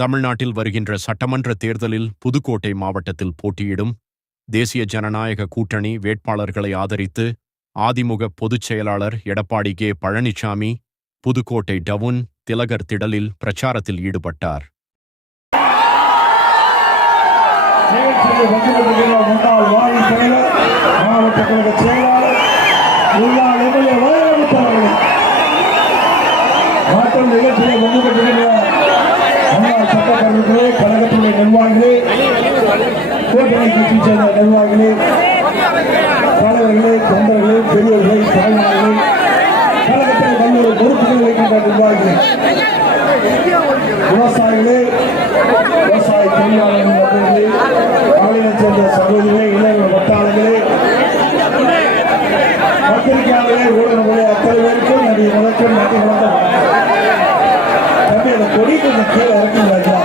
தமிழ்நாட்டில் வருகின்ற சட்டமன்ற தேர்தலில் புதுக்கோட்டை மாவட்டத்தில் போட்டியிடும் தேசிய ஜனநாயக கூட்டணி வேட்பாளர்களை ஆதரித்து அதிமுக பொதுச் செயலாளர் எடப்பாடி கே பழனிசாமி புதுக்கோட்டை டவுன் திலகர் திடலில் பிரச்சாரத்தில் ஈடுபட்டார். கழகத்துடைய நிர்வாகிகளே, கூட்டணி கட்சி சேர்ந்த நிர்வாகிகளே, தலைவர்களே, தொண்டர்களே, பெரியவர்களே, தாய்மார்களே, கழகத்தில் பல்வேறு பொறுப்புகள் வைக்கின்ற நிர்வாகிகளே, விவசாயிகளே, விவசாய தொழிலாளர்கள் நண்பர்களே, மாநிலத்தைச் சேர்ந்த சகோதரிகளே, இளைஞர் வட்டாளர்களே, பத்திரிகையாளர்களே, ஊடகங்களே, அத்தனை பேருக்கும் என்னுடைய வணக்கம். நன்றி. தம்பி, அந்த கொடி கொஞ்சம் கீழே இறக்கி ராஜா.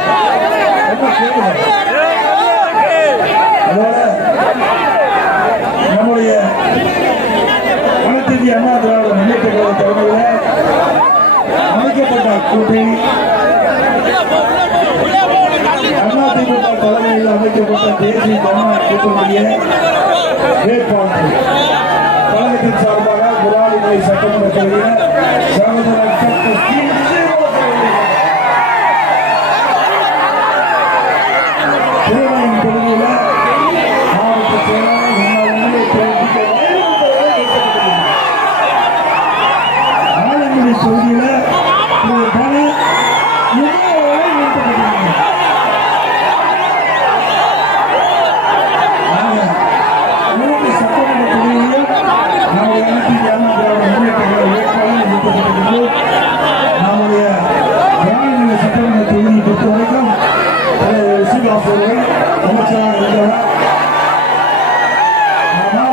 அதோட நம்முடைய அனைத்து இந்திய அண்ணா திராவிட முன்னேற்ற கழக தலைமையில் அமைக்கப்பட்ட கூட்டணி, அதிமுக தலைமையில் அமைக்கப்பட்ட தேசிய ஜனநாயக கூட்டணிய வேட்பாளர் கழகத்தின் சார்பாக குராலிமலை சட்டமன்ற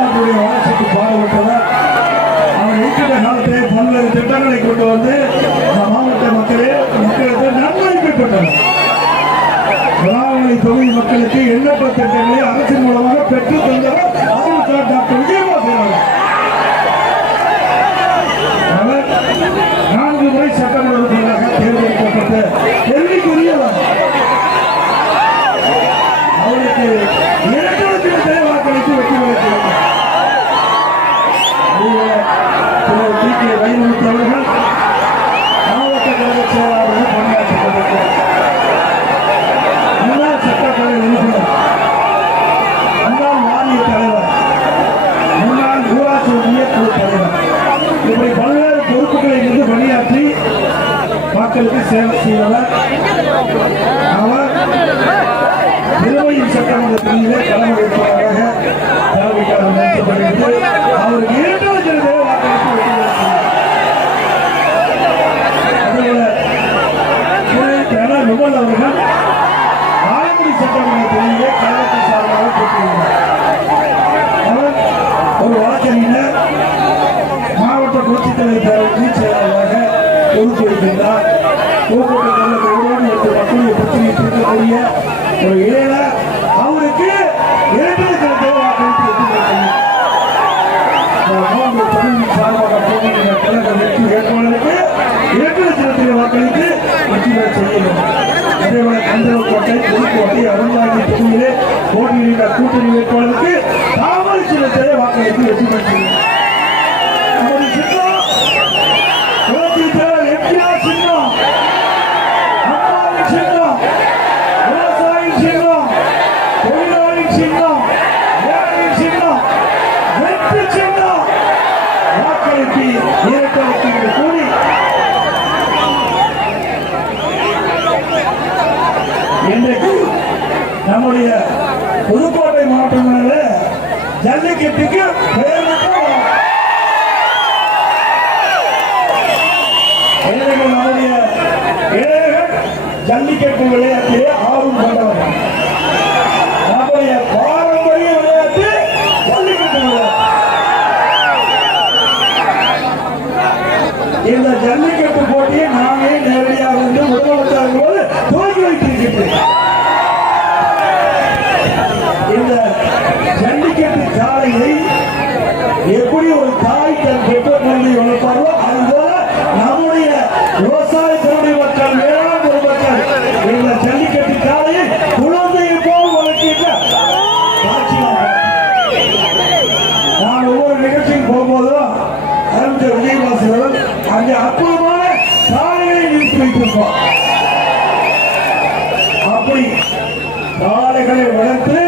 தொகுதியில் வளர்ச்சிக்கு பாடுபட்டவர். அவர் இருக்கிற காலத்திலே பல்வேறு திட்டங்களை கொண்டு வந்து மாவட்ட மக்களுக்கு நன்மை பெற்றவர். விளாவணி தொகுதி மக்களுக்கு எண்ணற்ற திட்டங்களை அரசின் மூலமாக பெற்றுத் தந்தவர் டாக்டர் விஜயபாஸ்கர். அவர் 4 முறை சட்டமன்ற உறுப்பினராக தேர்ந்தெடுக்கப்பட்ட கேள்விக்குரியவர். அவருக்கு வாக்களித்து வெற்றி பெறுகிறார். வைமுத்தவர்கள் மாவட்ட கழக செயலாளர்கள் பணியாற்றப்பட்டிருக்கிறார். முன்னாள் சட்டப்பேரவை உறுப்பினர், முன்னாள் மாநில தலைவர், முன்னாள் ஊராட்சி ஒன்றிய குழு தலைவர், இப்படி பல்வேறு பொறுப்புகளை இருந்து பணியாற்றி மக்களுக்கு சேவை செய்தவர். அவர் திருவையின் சட்டமன்ற தொகுதியிலே தலைமை வேட்பாளராக அவருக்கு 2 லட்சம் வாக்களித்து விமல் அவர்கள் ஆலங்குடி சட்டமன்ற தொகுதியிலே கழகத்தின் சார்பாக போட்டியிட்டார். அவர் ஒரு வழக்கறிஞர், மாவட்ட புரட்சித் தலைவர் பேரவைக்கு செயலாளராக பொறுப்பேற்கின்றார். புதுக்கோட்டை கழகத்தோடு மக்களுடைய பிரச்சனையை தீர்க்கக்கூடிய ஒரு இளைஞர். அவருக்கு 2 லட்சம் வாக்களித்து வெற்றி பெற்றார். தொகுதியின் சார்பாக போட்டியிட்ட கழக வெற்றி வேட்பாளருக்கு 2 லட்சத்தில் வாக்களித்து வெற்றி பெற செய்யணும். அதேபோல கந்தரக்கோட்டை, புதுக்கோட்டை, அருள்வாங்கி தொகுதியிலே போட்டியிட்ட கூட்டணி வேட்பாளருக்கு தாமரை சின்னத்திலே வாக்களித்து வெற்றி பெற செய்யணும். நமது சின்னம் எம்ஜிஆர் சின்னம், அம்மாவின் சின்னம், விவசாயின் சின்னம், தொழிலாளியின் சின்னம், ஏழையின் சின்னம், வெற்றி சின்னம். வாக்களித்து இரட்டை கூடி இன்றைக்கு நம்முடைய புதுக்கோட்டை மாவட்டங்களில் ஜல்லிக்கட்டுக்கு நம்முடைய இளைஞர்கள் ஜல்லிக்கட்டு விளையாட்டிலே ஆர்வம் கொண்டவர்கள். நம்முடைய பாரம்பரிய விளையாட்டு ஜல்லிக்கட்டு விளையாட்டு. இந்த ஜல்லிக்கட்டு போட்டியை நாமே நேரடியாக வந்து முதலமைச்சர் போது துவக்கி வைத்திருக்கின்றோம். இந்த ஜல்லிக்கட்டு காலையை எப்படி ஒரு தாய் தன் பெற்ற குழந்தை வளர்ப்பாரோ அதுபோல நம்முடைய விவசாய மக்கள், வேளாண் பொதுமக்கள் இந்த அப்படி காளைகளை வளர்த்து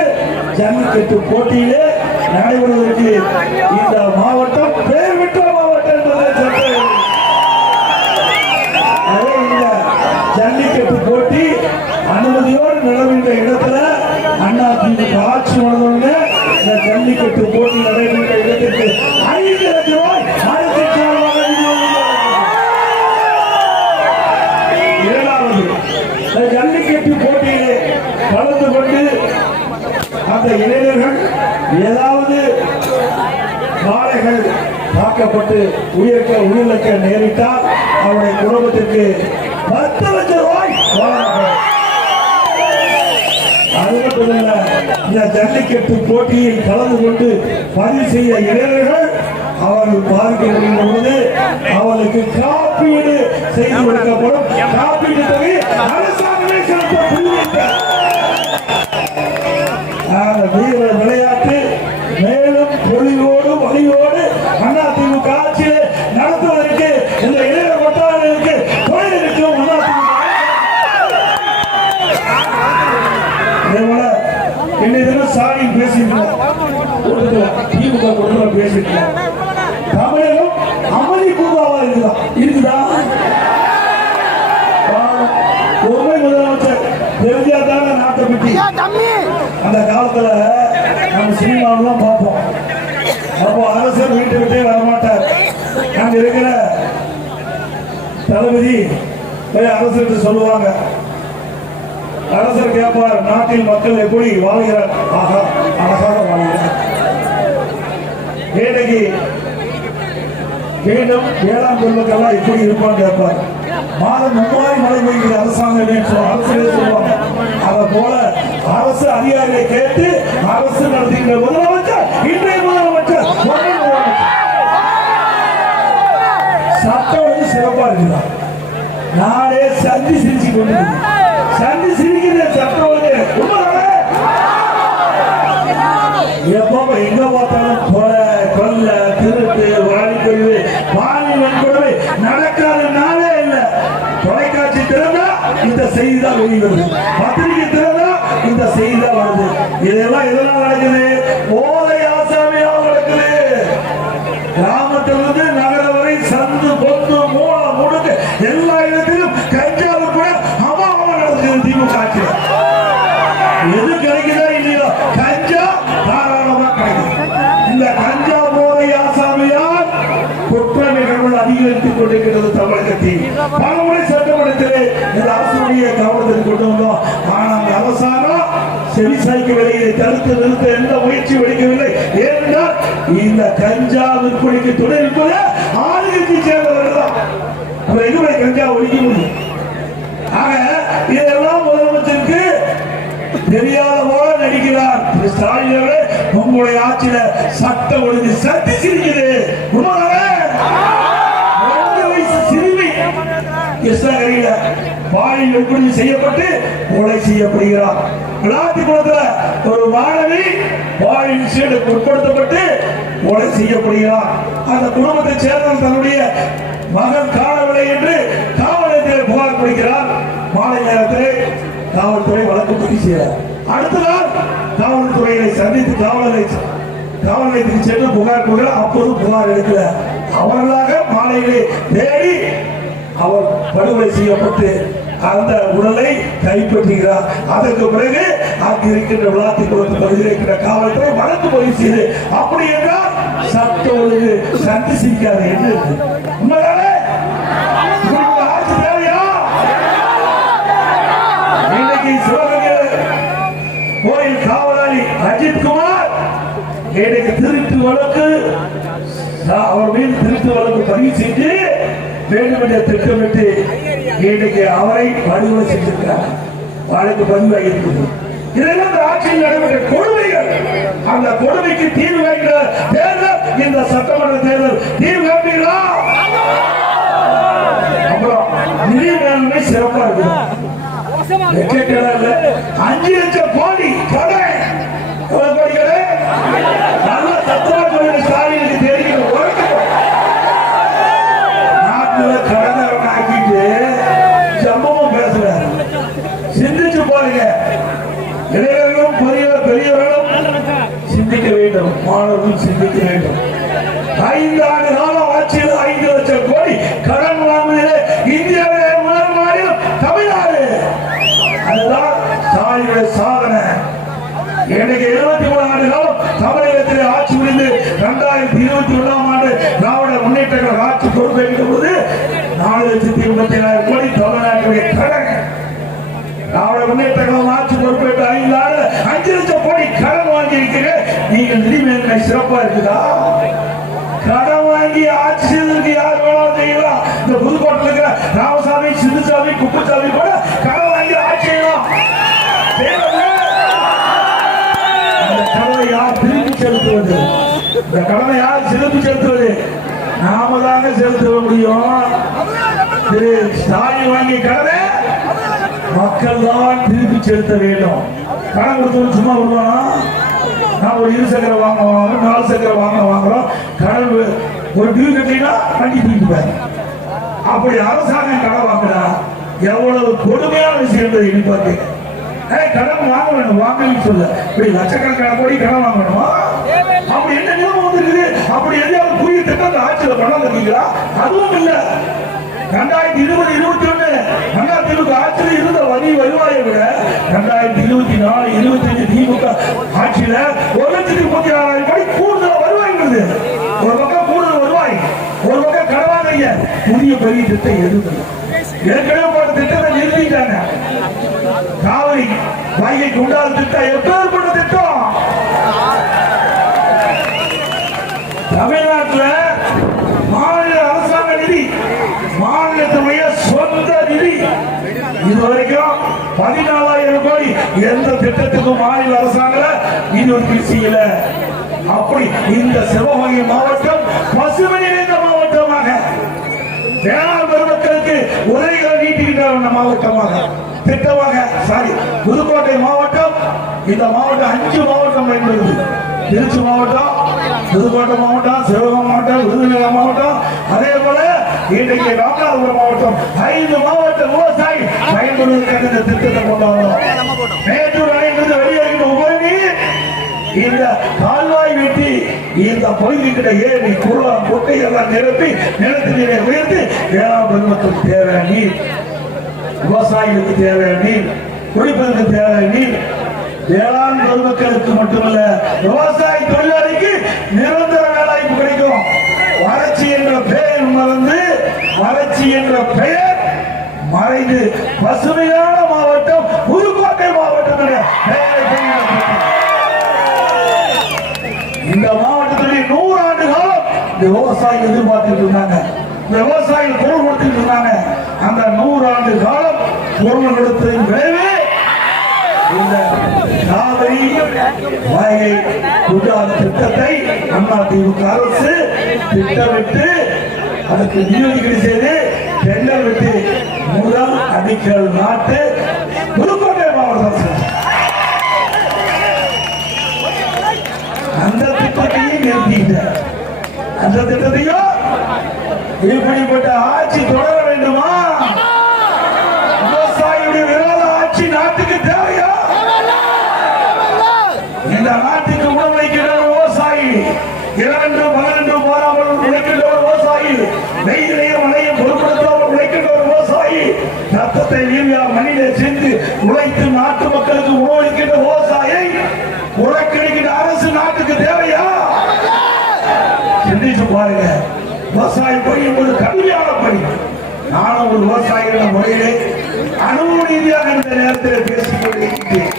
ஜல்லிக்கட்டு போட்டியிலே நடைபெறுவதற்கு இந்த மாவட்டம் பேர் பெற்ற மாவட்டம் என்பதை சொல்றேன். இந்த ஜல்லிக்கட்டு போட்டி அனுமதியோடு நடக்கின்ற இடத்துல அண்ணா திமுக ஆட்சி வந்தவுடனே இந்த ஜல்லிக்கட்டு போட்டி நடைபெற்ற இடத்திற்கு 5 லட்சம் ரூபாய் அரசு சார்பாக இரண்டாவது இந்த ஜல்லிக்கட்டு போட்டியிலே கலந்து கொண்டு அந்த இளைஞர்கள் ஏதாவது காளைகள் தாக்கப்பட்டு உயிரிழக்க நேரிட்டால் அவருடைய குடும்பத்திற்கு 10 லட்சம் ரூபாய் வழங்கப்படும். அது மட்டுமல்ல, இந்த ஜல்லிக்கட்டு போட்டியில் கலந்து கொண்டு பதிவு செய்ய இளைஞர்கள் அவர்கள் பாதிக்கப்படுகின்ற பொழுது அவர்களுக்கு காப்பீடு செய்து கொடுக்கப்படும். காப்பீடு தொகை அரசாங்கமே செலுத்த புரிவித்தார். வீரர் விளையாட்டு மேலும் பொலிவோடு வலியோடு அதிமுக ஆட்சியை நடத்துவதற்கு இந்த இளைஞர் வட்டாரங்களுக்கு தொழில் இருக்கும். அதேபோல இன்னைக்கு தினம் சாமி பேசியிருக்கோம், திமுக கூட்டத்தில் பேசியிருக்கோம். தமிழகம் அமைதி பூங்காவா இருக்குதா? ஒருமை முதலமைச்சர் தெரிஞ்சாதான நாட்டை பற்றி அந்த காலத்துல நம்ம சினிமாவெல்லாம் பார்ப்போம். அப்போ அரசர் வீட்டை விட்டே வரமாட்டார். அங்க இருக்கிற தளபதி போய் அரசர்கிட்ட சொல்லுவாங்க. அரசர் கேட்பார், நாட்டில் மக்கள் எப்படி வாழ்கிறார்? ஆகா, அழகாக வாழ்கிறார். இன்னைக்கு மீண்டும் வேளாண் பொருட்கள்லாம் எப்படி இருப்பான்னு கேட்பார். மாதம் 3000 மழை பெய்கிற அரசாங்கமே அரசே சொல்லுவாங்க. அதை போல அரசு அதிகாரிகளை கேட்டு அரசு நடத்துகின்ற முதலமைச்சர் இன்றைய முதலமைச்சர் சட்டம் வந்து சிறப்பா இருக்குதான். நானே சந்தி சிரிச்சு கொண்டு சந்தி சிரிக்கிற சட்டம் வந்து எப்போ எங்க பார்த்தாலும் கொலை கொல்ல திருட்டு வாலிக்கொழிவு பாலியல் வன்கொடுமை நடக்காத நாளே இல்லை. தொலைக்காட்சி திறந்தா இந்த செய்தி தான் வெளிவருது, பத்திரிகை திறந்தா இந்த செய்தி தான் வருது. இதெல்லாம் எதெல்லாம் நடக்குது? போதை ஆசாமியால் நடக்குது. கிராமத்திலிருந்து நகர வரை சந்து பொத்து மூல முடுக்கு எல்லா இடத்திலும் கஞ்சாவு கூட அம்மாவா நடக்குது. திமுக ஆட்சி எது கிடைக்குதா இல்லையோ கஞ்சா தாராளமா கிடைக்குது. இந்த கஞ்சா போதை ஆசாமியால் குற்ற நிகழ்வுகள் அதிகரித்துக் கொண்டிருக்கிறது தமிழகத்தில். பலமுறை சட்டமன்றத்திலே இந்த அரசுடைய கவனத்தில் கொண்டு வந்தோம். ஆனால் அரசாங்கம் செவிசாய்க்கவில்லை. இதை தடுத்து நிறுத்த எந்த முயற்சி எடுக்கவில்லை. ஏனென்றால் இந்த கஞ்சா விற்பனைக்கு துணை இருப்பது ஆளுங்கட்சி சேர்ந்தவர்கள் தான். எதுவுமே கஞ்சா ஒழிக்க முடியும். ஆக இதெல்லாம் முதலமைச்சருக்கு தெரியாத போல நடிக்கிறார். ஸ்டாலின் உங்களுடைய ஆட்சியில சட்ட ஒழுங்கு சட்டி சிரிக்குது. 2 வயசு சிறுமி கிருஷ்ணகிரியில பாலியல் வன்கொடுமை செய்யப்பட்டு கொலை செய்யப்படுகிறார். விளாத்திக்குளத்துல ஒரு மாணவி பாலியல் சீடுக்கு உட்படுத்தப்பட்டு கொலை செய்யப்படுகிறார். அந்த குடும்பத்தை சேர்ந்த தன்னுடைய மகன் காணவில்லை என்று காவல் நிலையத்தில் புகார் கொடுக்கிறார். மாலை நேரத்தில் காவல்துறை வழக்கு பதிவு செய்கிறார். அடுத்த நாள் காவல்துறையை சந்தித்து காவல் நிலையத்துக்கு சென்று புகார் கொடுக்க, அப்போது புகார் எடுக்கல. அவர்களாக மாலையிலே தேடி அவர் படுகொலை செய்யப்பட்டு அந்த உடலை கைப்பற்றுகிறார். அதற்கு பிறகு அங்கு இருக்கின்ற விளாத்திக்குளத்து பகுதியில் இருக்கின்ற காவல்துறை வழக்கு பதிவு செய்து, அப்படி என்றால் சட்ட ஒழுங்கு சந்தி சிரிக்காது என்று உண்மையாலே ஆட்சி தேவையா? இன்னைக்கு சிவகங்கை கோயில் காவலாளி அஜித்குமார் இன்னைக்கு திருட்டு வழக்கு, அவர் மீது திருட்டு வழக்கு பதிவு செஞ்சு வேண்டுமென்ற திட்டமிட்டு இன்னைக்கு அவரை படுகொலை செஞ்சிருக்கிறார். வழக்கு பதிவாகி இருக்குது. இதெல்லாம் ஆட்சியில் நடைபெற்ற கொடுமைகள். அந்த கொடுமைக்கு தீர்வு வைக்கிற தேர்தல் இந்த சட்டமன்ற தேர்தல். தீர்வு வைப்பீங்களா? அப்புறம் நிதி மேலாண்மை சிறப்பா இருக்கு. 5 லட்சம் கோடி கடன். எவ்வளவு கோடி கடன்? நல்ல சத்தமா சொல்லுங்க. ஸ்டாலினுக்கு தெரியும். நாட்டுல கடனை ஆக்கிட்டு சம்பவம் பேசுறாரு. சிந்திச்சு பாருங்க. இளைஞர்களும் பெரியவர்களும் சிந்திக்க வேண்டும், மாணவர்களும் சிந்திக்க வேண்டும். 5 ஆண்டு காலம் ஆட்சியில் 5 லட்சம் கோடி கடன் வாங்குவதிலே இந்தியாவிலே முதல் மாநிலம் தமிழ்நாடு. அதுதான் தாயுடைய சாதனை. எனக்கு 73 ஆண்டு காலம் தமிழகத்திலே ஆட்சி புரிந்து 2021ஆம் ஆண்டு திராவிட முன்னேற்ற கழக ஆட்சி பொறுப்பேற்ற போது 4,84,000 கோடி தமிழ்நாட்டுடைய கடன். திராவிட முன்னேற்ற கழகம் ஆட்சி பொறுப்பேற்ற 5 ஆண்டு 5 லட்சம் கோடி கடன் வாங்கி இருக்கிறேன். நீங்கள் நிதி மேன்மை சிறப்பா இருக்குதா? கடன் வாங்கி ஆட்சி செய்வதற்கு யார் வேணாலும் செய்யலாம். இந்த புதுக்கோட்டையில் இருக்கிற ராமசாமி, சிந்துசாமி, குப்புசாமி கூட கடன் வாங்கி ஆட்சி செய்யலாம். கடனை யார் திருப்பி செலுத்துவது? இந்த கடனை யார் திருப்பி செலுத்துவது? நாம தாங்க செலுத்த முடியும். திரு ஸ்டாலின் வாங்கிய கடனை மக்கள் தான் திருப்பி செலுத்த வேண்டும். கடன் கொடுத்தவங்க சும்மா விடுவானா? நான் ஒரு 2 சக்கரை வாங்குறோம், 4 சக்கரை வாங்குறோம். கடன் ஒரு டியூ கட்டினா வண்டி தூக்கிப்பாரு. அப்படி அரசாங்கம் கடன் வாங்கினா எவ்வளவு கொடுமையான விஷயம் எதிர்பார்க்க. கடன் வாங்க வேணும், வாங்கன்னு சொல்ல இப்படி லட்சக்கணக்கான கோடி கடன் வாங்கணுமா? அப்படி என்ன நிலைமை வந்துருக்குது? அப்படி எதையாவது புதிய திட்டம் ஆட்சியில் பண்ணாதீங்களா? அதுவும் இல்ல. 2020-21 அதிமுக ஆட்சியில் இருந்த வரி வருவாயை விட 2024-25 திமுக ஆட்சியில 1,36,000 கோடி கூடுதல் வருவாய் வருது. ஒரு பக்கம் கூடுதல் வருவாய், ஒரு பக்கம் கடவாங்க. புதிய பெரிய திட்டம் எதுவும் ஏற்கனவே போட்ட திட்டத்தை நிறுத்திட்டாங்க. காவிரி வைகை குண்டால் திட்டம் எப்பேற்பட்ட திட்டம்? தமிழ்நாட்டில் மாநில அரசாங்க நிதி, மாநிலத்துடைய சொந்த நிதி இதுவரைக்கும் 14,000 கோடி எந்த திட்டத்துக்கும் மாநில அரசாங்கம் நிதி ஒதுக்கீடு செய்யல. அப்படி இந்த சிவகங்கை மாவட்டம் பசுமை நிறைந்த மாவட்டமாக வேளாண் பெருமக்களுக்கு உதவிகளை நீட்டிக்கிட்ட மாவட்டமாக திட்டமாக புதுக்கோட்டை மாவட்டம். இந்த மாவட்டம் 5 மாவட்டம் பயன்படுது. திருச்சி மாவட்டம், புதுக்கோட்டை மாவட்டம், சிவகங்கை மாவட்டம், விருதுநகர் மாவட்டம், அதே போல இன்றைக்கு ராமநாதபுரம் மாவட்டம் 5 மாவட்ட விவசாயி பயன்படுவதற்காக இந்த திட்டத்தை கொண்டாடுறோம். மேட்டூர் அணையிலிருந்து வெளியேறுகின்ற உபரிநீர் இந்த கால்வாய் வெட்டி இந்த பகுதிக்கிட்ட ஏறி குளம் குட்டை எல்லாம் நிரப்பி நிலத்திலே உயர்த்தி வேளாண் பெருமக்களுக்கு தேவையான நீர், விவசாயிகளுக்கு தேவையான நீர், குடிப்பதற்கு தேவையான நீர் வேளாண் பெருமக்களுக்கு மட்டுமல்ல விவசாய தொழிலாளிக்கு நிரந்தர வேலைவாய்ப்பு கிடைக்கும். வறட்சி என்ற பெயர் மறந்து வறட்சி என்ற பெயர் மறைந்து பசுமையான மாவட்டம் புதுக்கோட்டை மாவட்டத்துடைய இந்த மாவட்டத்துடைய 100 ஆண்டு காலம் இந்த விவசாயிகள் எதிர்பார்த்துட்டு இருந்தாங்க. இந்த விவசாயிகள் பொருள் கொடுத்துட்டு இருந்தாங்க. அந்த 100 ஆண்டு காலம் பொருள் கொடுத்ததின் விளைவே இந்த காவிரி வைகை குண்டாறு திட்டத்தை அதிமுக அரசு திட்டமிட்டு அதுக்கு நிதி செய்து டெண்டர் விட்டு முதல் அடிக்கல் நாட்டு புதுக்கோட்டை மாவட்டம். அந்த திட்டத்தையும் நிறுத்திட்ட. அந்த திட்டத்தையும் இப்படிப்பட்ட ஆட்சி தொடர வேண்டுமா? விவசாயியுடைய விரோத ஆட்சி நாட்டுக்கு தேவையா? இந்த நாட்டுக்கு உணவளிக்கின்ற விவசாயி, 2-12 போராமல் உழைக்கின்ற விவசாயி, வெயிலையும் மழையும் பொருட்படுத்தாமல் உழைக்கின்ற விவசாயி, ரத்தத்தை மண்ணிலே சென்று உழைத்து நாட்டு மக்களுக்கு உணவளிக்கின்ற விவசாயியை புறக்கணிக்கின்ற அரசு நாட்டுக்கு தேவையா? சிந்திச்சு பாருங்க. விவசாய பணி என்பது கடுமையான பணி. நானும் ஒரு விவசாயி என்ற முறையிலே அனுபவ ரீதியாக இந்த நேரத்தில் பேசிக் கொண்டிருக்கிறேன்.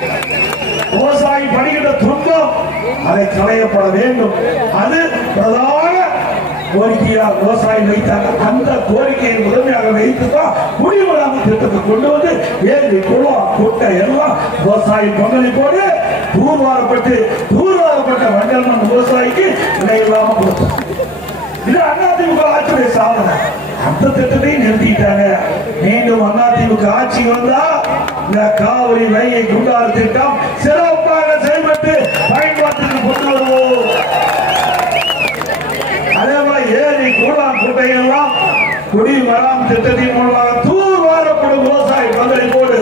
விவசாயி படுகின்ற துன்பம் அதை களையப்பட வேண்டும். அது பிரதான கோரிக்கையாக விவசாயி வைத்தாங்க. அந்த கோரிக்கையை முதன்மையாக வைத்துதான் குடிமராமத்து திட்டத்தை கொண்டு வந்து ஏரி குளம் குட்டை எல்லாம் விவசாயி பங்களிப்போடு தூர்வாரப்பட்ட வண்டல் மண் விவசாயிக்கு விலையில்லாம கொடுத்தோம். இது அதிமுக ஆட்சியுடைய சாதனை. அந்த திட்டத்தையும் நிறுத்திட்டாங்க. மீண்டும் அதிமுக ஆட்சி வந்தா இந்த காவிரி வைகை குண்டாறு திட்டம் சிறப்பாக செயல்பட்டு பயன்பாட்டுக்கு கொண்டு வருவோம். அதே போல ஏரி குளம் குட்டையெல்லாம் குடிமராமத்து திட்டத்தின் மூலமாக தூர்வாரப்படும் விவசாய பங்களிப்போடு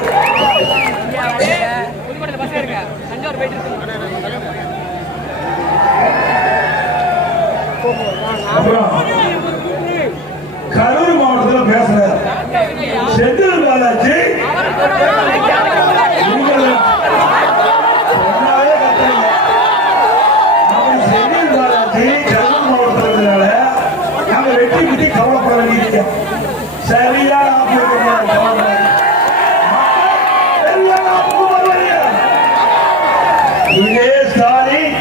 இதே ஸ்டாலின்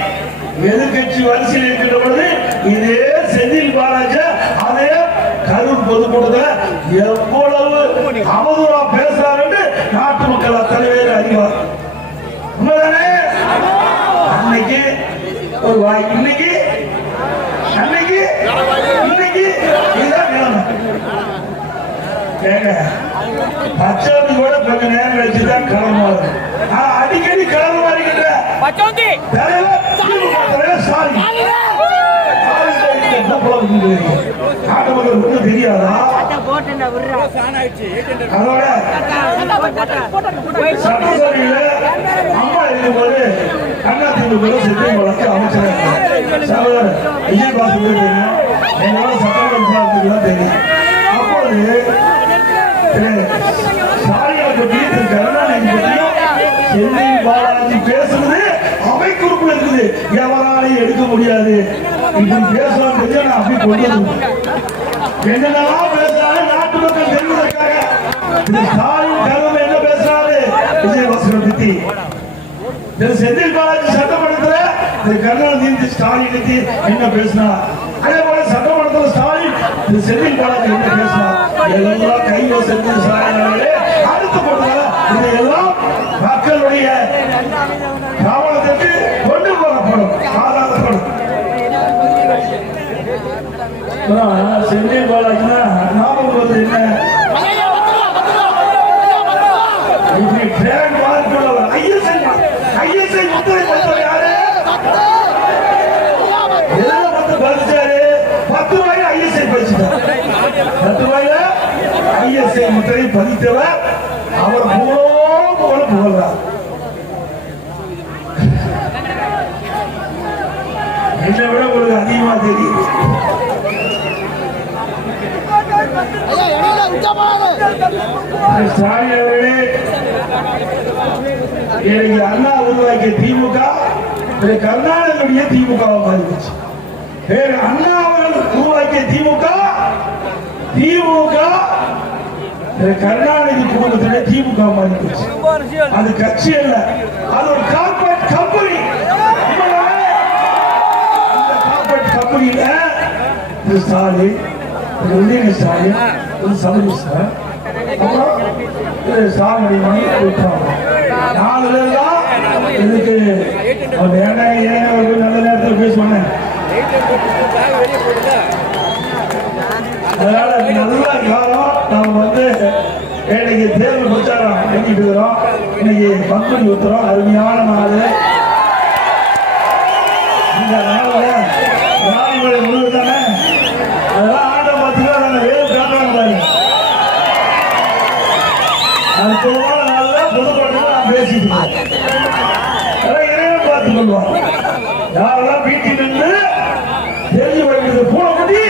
எதிர்கட்சி வரிசையில் இருக்கின்ற பொழுது இதே செந்தில் பாலாஜி அதே கரூர் பொதுக்கூட்டத்தில் எவ்வளவு அவதூறா பேசுறாரு நாட்டு மக்கள் அத்தனை பேர் அறிவார். உண்மைதானே? அன்னைக்கு ஒரு வாய், இன்னைக்கு இதுதான் நிலைமை. பச்சாந்தி கூட கொஞ்ச நேரம் கழிச்சுதான் கலந்து அடிக்கடி கலந்து மாறிக்கிட்ட தெரியாதா? அதோட சட்டசபையில அம்மா இருக்கும்போது அண்ணா திமுக சுப்ரீம் வழக்கு அமைச்சர் சகோதரர் விஜயபாஸ்கர் தெரியும், என்னால சட்டமன்ற தெரியும். அப்போது ஸ்டாலினை பற்றியும் திரு கருணாநிதி பற்றியும் செந்தில் பாலாஜி பேசுறது அவை குறிப்பில் இருக்குது, எவராலையும் எடுக்க முடியாது. இப்படி பேசலாம் தெரிஞ்சா நான் அப்படி கொண்டு என்னென்னலாம் பேசுறாரு நாட்டு மக்கள் தெரிவதற்காக. ஸ்டாலின் கருணை என்ன பேசுறாரு விஜயபாஸ்கர் பத்தி, திரு செந்தில் பாலாஜி சட்டமன்றத்துல திரு கருணாநிதி ஸ்டாலின் பத்தி என்ன பேசினார், அதே போல சட்டமன்றத்தில் ஸ்டாலின் திரு செந்தில் பாலாஜி என்ன பேசினார், எல்லாம் கைவசத்து சாயங்களே அடுத்து போட்டதால இதையெல்லாம் மக்களுடைய கவனத்திற்கு கொண்டு போகப்படும், ஆதாரப்படும். செந்தில் பாலாஜினா ஞாபகம் வந்து என்ன இப்படி ட்ரேட் மார்க் ஐஎஸ்ஐ முத்திரை கொடுத்தவர் யாரு? எதுல வந்து பதிச்சாரு? 10 ரூபாயில ஐஎஸ்ஐ பதிச்சுட்டார். 10 ரூபாயில ஐஎஸ்ஐ முத்திரை பதித்தவர் அவர் புகழ்றார். என்னை விட உங்களுக்கு அதிகமா தெரியுது. ஸ்டாலின் அவர்களே, அண்ணா உருவாக்கிய திமுக கருணாநிதியுடைய திமுகவை மாறிடுச்சு. அண்ணா அவர்கள் உருவாக்கிய திமுக கருணாநிதி குடும்பத்துடைய திமுக மாறிடுச்சு. அது கட்சி அல்ல, அது ஒரு கார்பரேட் கம்பெனி. அந்த கார்பரேட் கம்பெனியில ஸ்டாலின், உதயநிதி ஸ்டாலின், சமூக சாமி விட்டாங்க. 4 பேர் தான் இதுக்கு நல்ல நேரத்தில் பேசுவாங்க. அதனால நல்ல காலம் நாம் வந்து இன்னைக்கு தேர்தல் பிரச்சாரம் பண்ணிட்டு இருக்கிறோம். இன்னைக்கு பங்குனி உத்திரம் அருமையான நாள். இந்த நாளில் ராணிமலை முழு தானே, அதெல்லாம் ஆண்ட பார்த்துக்கோ. நாங்கள் வேறு காட்டுறாங்க பாருங்க. அது பொதுவான நாளில் புதுக்கோட்டையில் நான் பேசிட்டு இறைவன் பார்த்துக் கொள்வோம். யாரெல்லாம் வீட்டில் நின்று தெரிஞ்சு வைக்கிறது பூனைக்குட்டி,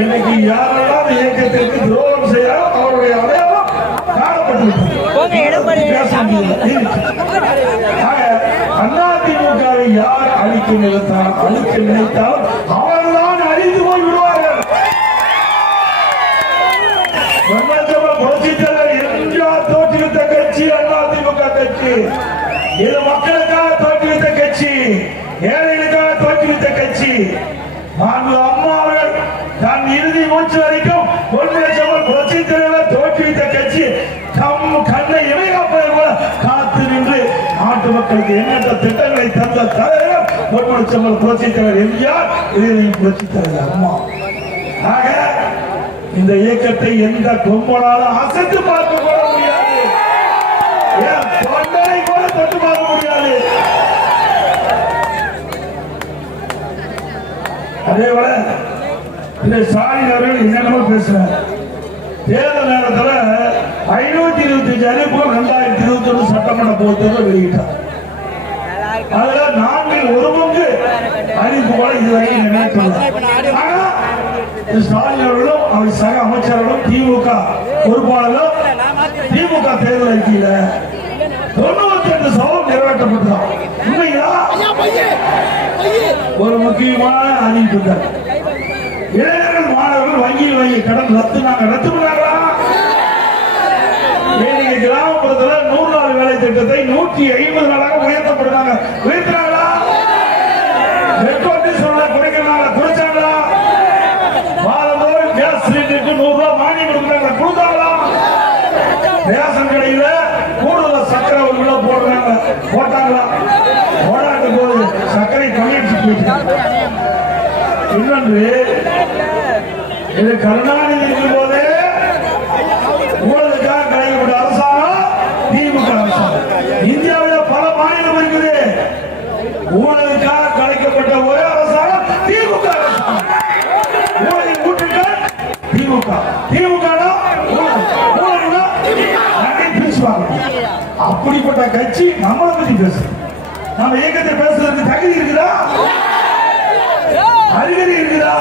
இன்னைக்கு யாரெல்லாம் இயக்கத்திற்கு துரோகம் செய்யறாரோ அவருடைய அடையாளம் காணப்பட்டு அதிமுகவை யார் அழிக்க நினைத்தாலும் அவர்தான் அழிந்து போய் விடுவார்கள். எம்ஜிஆர் தோற்றுவித்த கட்சி அதிமுக கட்சி. இது மக்களுக்காக தோற்றுவித்த கட்சி, ஏழைகளுக்காக தோற்றுவித்த கட்சி. அம்மா அவர்கள் தன் இறுதி மூச்சு வரைக்கும் புரட்சி தலைவர் தோற்றுவித்த கட்சி. கண்ணை இமைகாப்பதை போல காத்து நின்று நாட்டு மக்களுக்கு எண்ணற்ற திட்டங்களை தந்த தலைவர் பொன்முடிச்சம்பல் புரட்சி தலைவர் எம்ஜிஆர், இறுதி புரட்சி தலைவர் அம்மா. ஆக இந்த இயக்கத்தை எந்த கொம்பனாலும் அசைத்து பார்க்க கூட முடியாது, தொண்டனை கூட தொட்டு பார்க்க முடியாது. அதே போல இந்த ஸ்டாலின் அவர்கள் என்னென்னமோ பேசுறார். தேர்தல் நேரத்தில் 525 அறிவிப்புகள் 2021 சட்டமன்ற பொறுத்தவரை வெளியிட்டார். அதுல 4/1 அறிவிப்புகளை இதுவரை நிறைவேற்றலாம். ஆனா ஸ்டாலின் அவர்களும் அவர் சக அமைச்சர்களும் திமுக பொறுப்பாளர்களும் திமுக தேர்தல் அறிக்கையில 92% நிறைவேற்றப்பட்டதாம். உண்மையா? ஒரு முக்கியமான அறிவிப்பு, இளைஞர்கள் மாணவர்கள் வங்கியில் வாங்கி கடன் ரத்து பண்ணாங்களா? கிராமப்புறத்தில் 100 நாள் வேலை திட்டத்தை 150 நாளாக உயர்த்தப்படுறாங்க. உயர்த்தினாங்களா? பெட்ரோல் சொல்ல குறைக்கிறாங்க. குறைச்சாங்களா? மாதந்தோறும் கேஸ் சிலிண்டருக்கு 100 ரூபாய் மானியம் கொடுக்குறாங்க. கொடுத்தாங்களா? ரேஷன் கடையில கூடுதல் சர்க்கரை ஒரு கிலோ போடுறாங்க. போட்டாங்களா? போராட்ட போது சர்க்கரை கம்மியாச்சு போயிட்டு. இன்னொன்று, இது கருணாநிதி இருக்கும் போது ஊழலுக்காக கலைக்கப்பட்ட அரசாங்கம் திமுக அரசாங்கம். இந்தியாவில் பல மாநிலம் இருக்குது. ஊழலுக்காக கலைக்கப்பட்ட ஒரே அரசாங்கம் திமுக அரசாங்கம். ஊழலை கூட்டிட்டு திமுக. திமுக அப்படிப்பட்ட கட்சி நம்மளை பத்தி பேசுது. நம்ம இயக்கத்தை பேசுறதுக்கு தகுதி இருக்குதா? அறிகுறி இருக்குதா?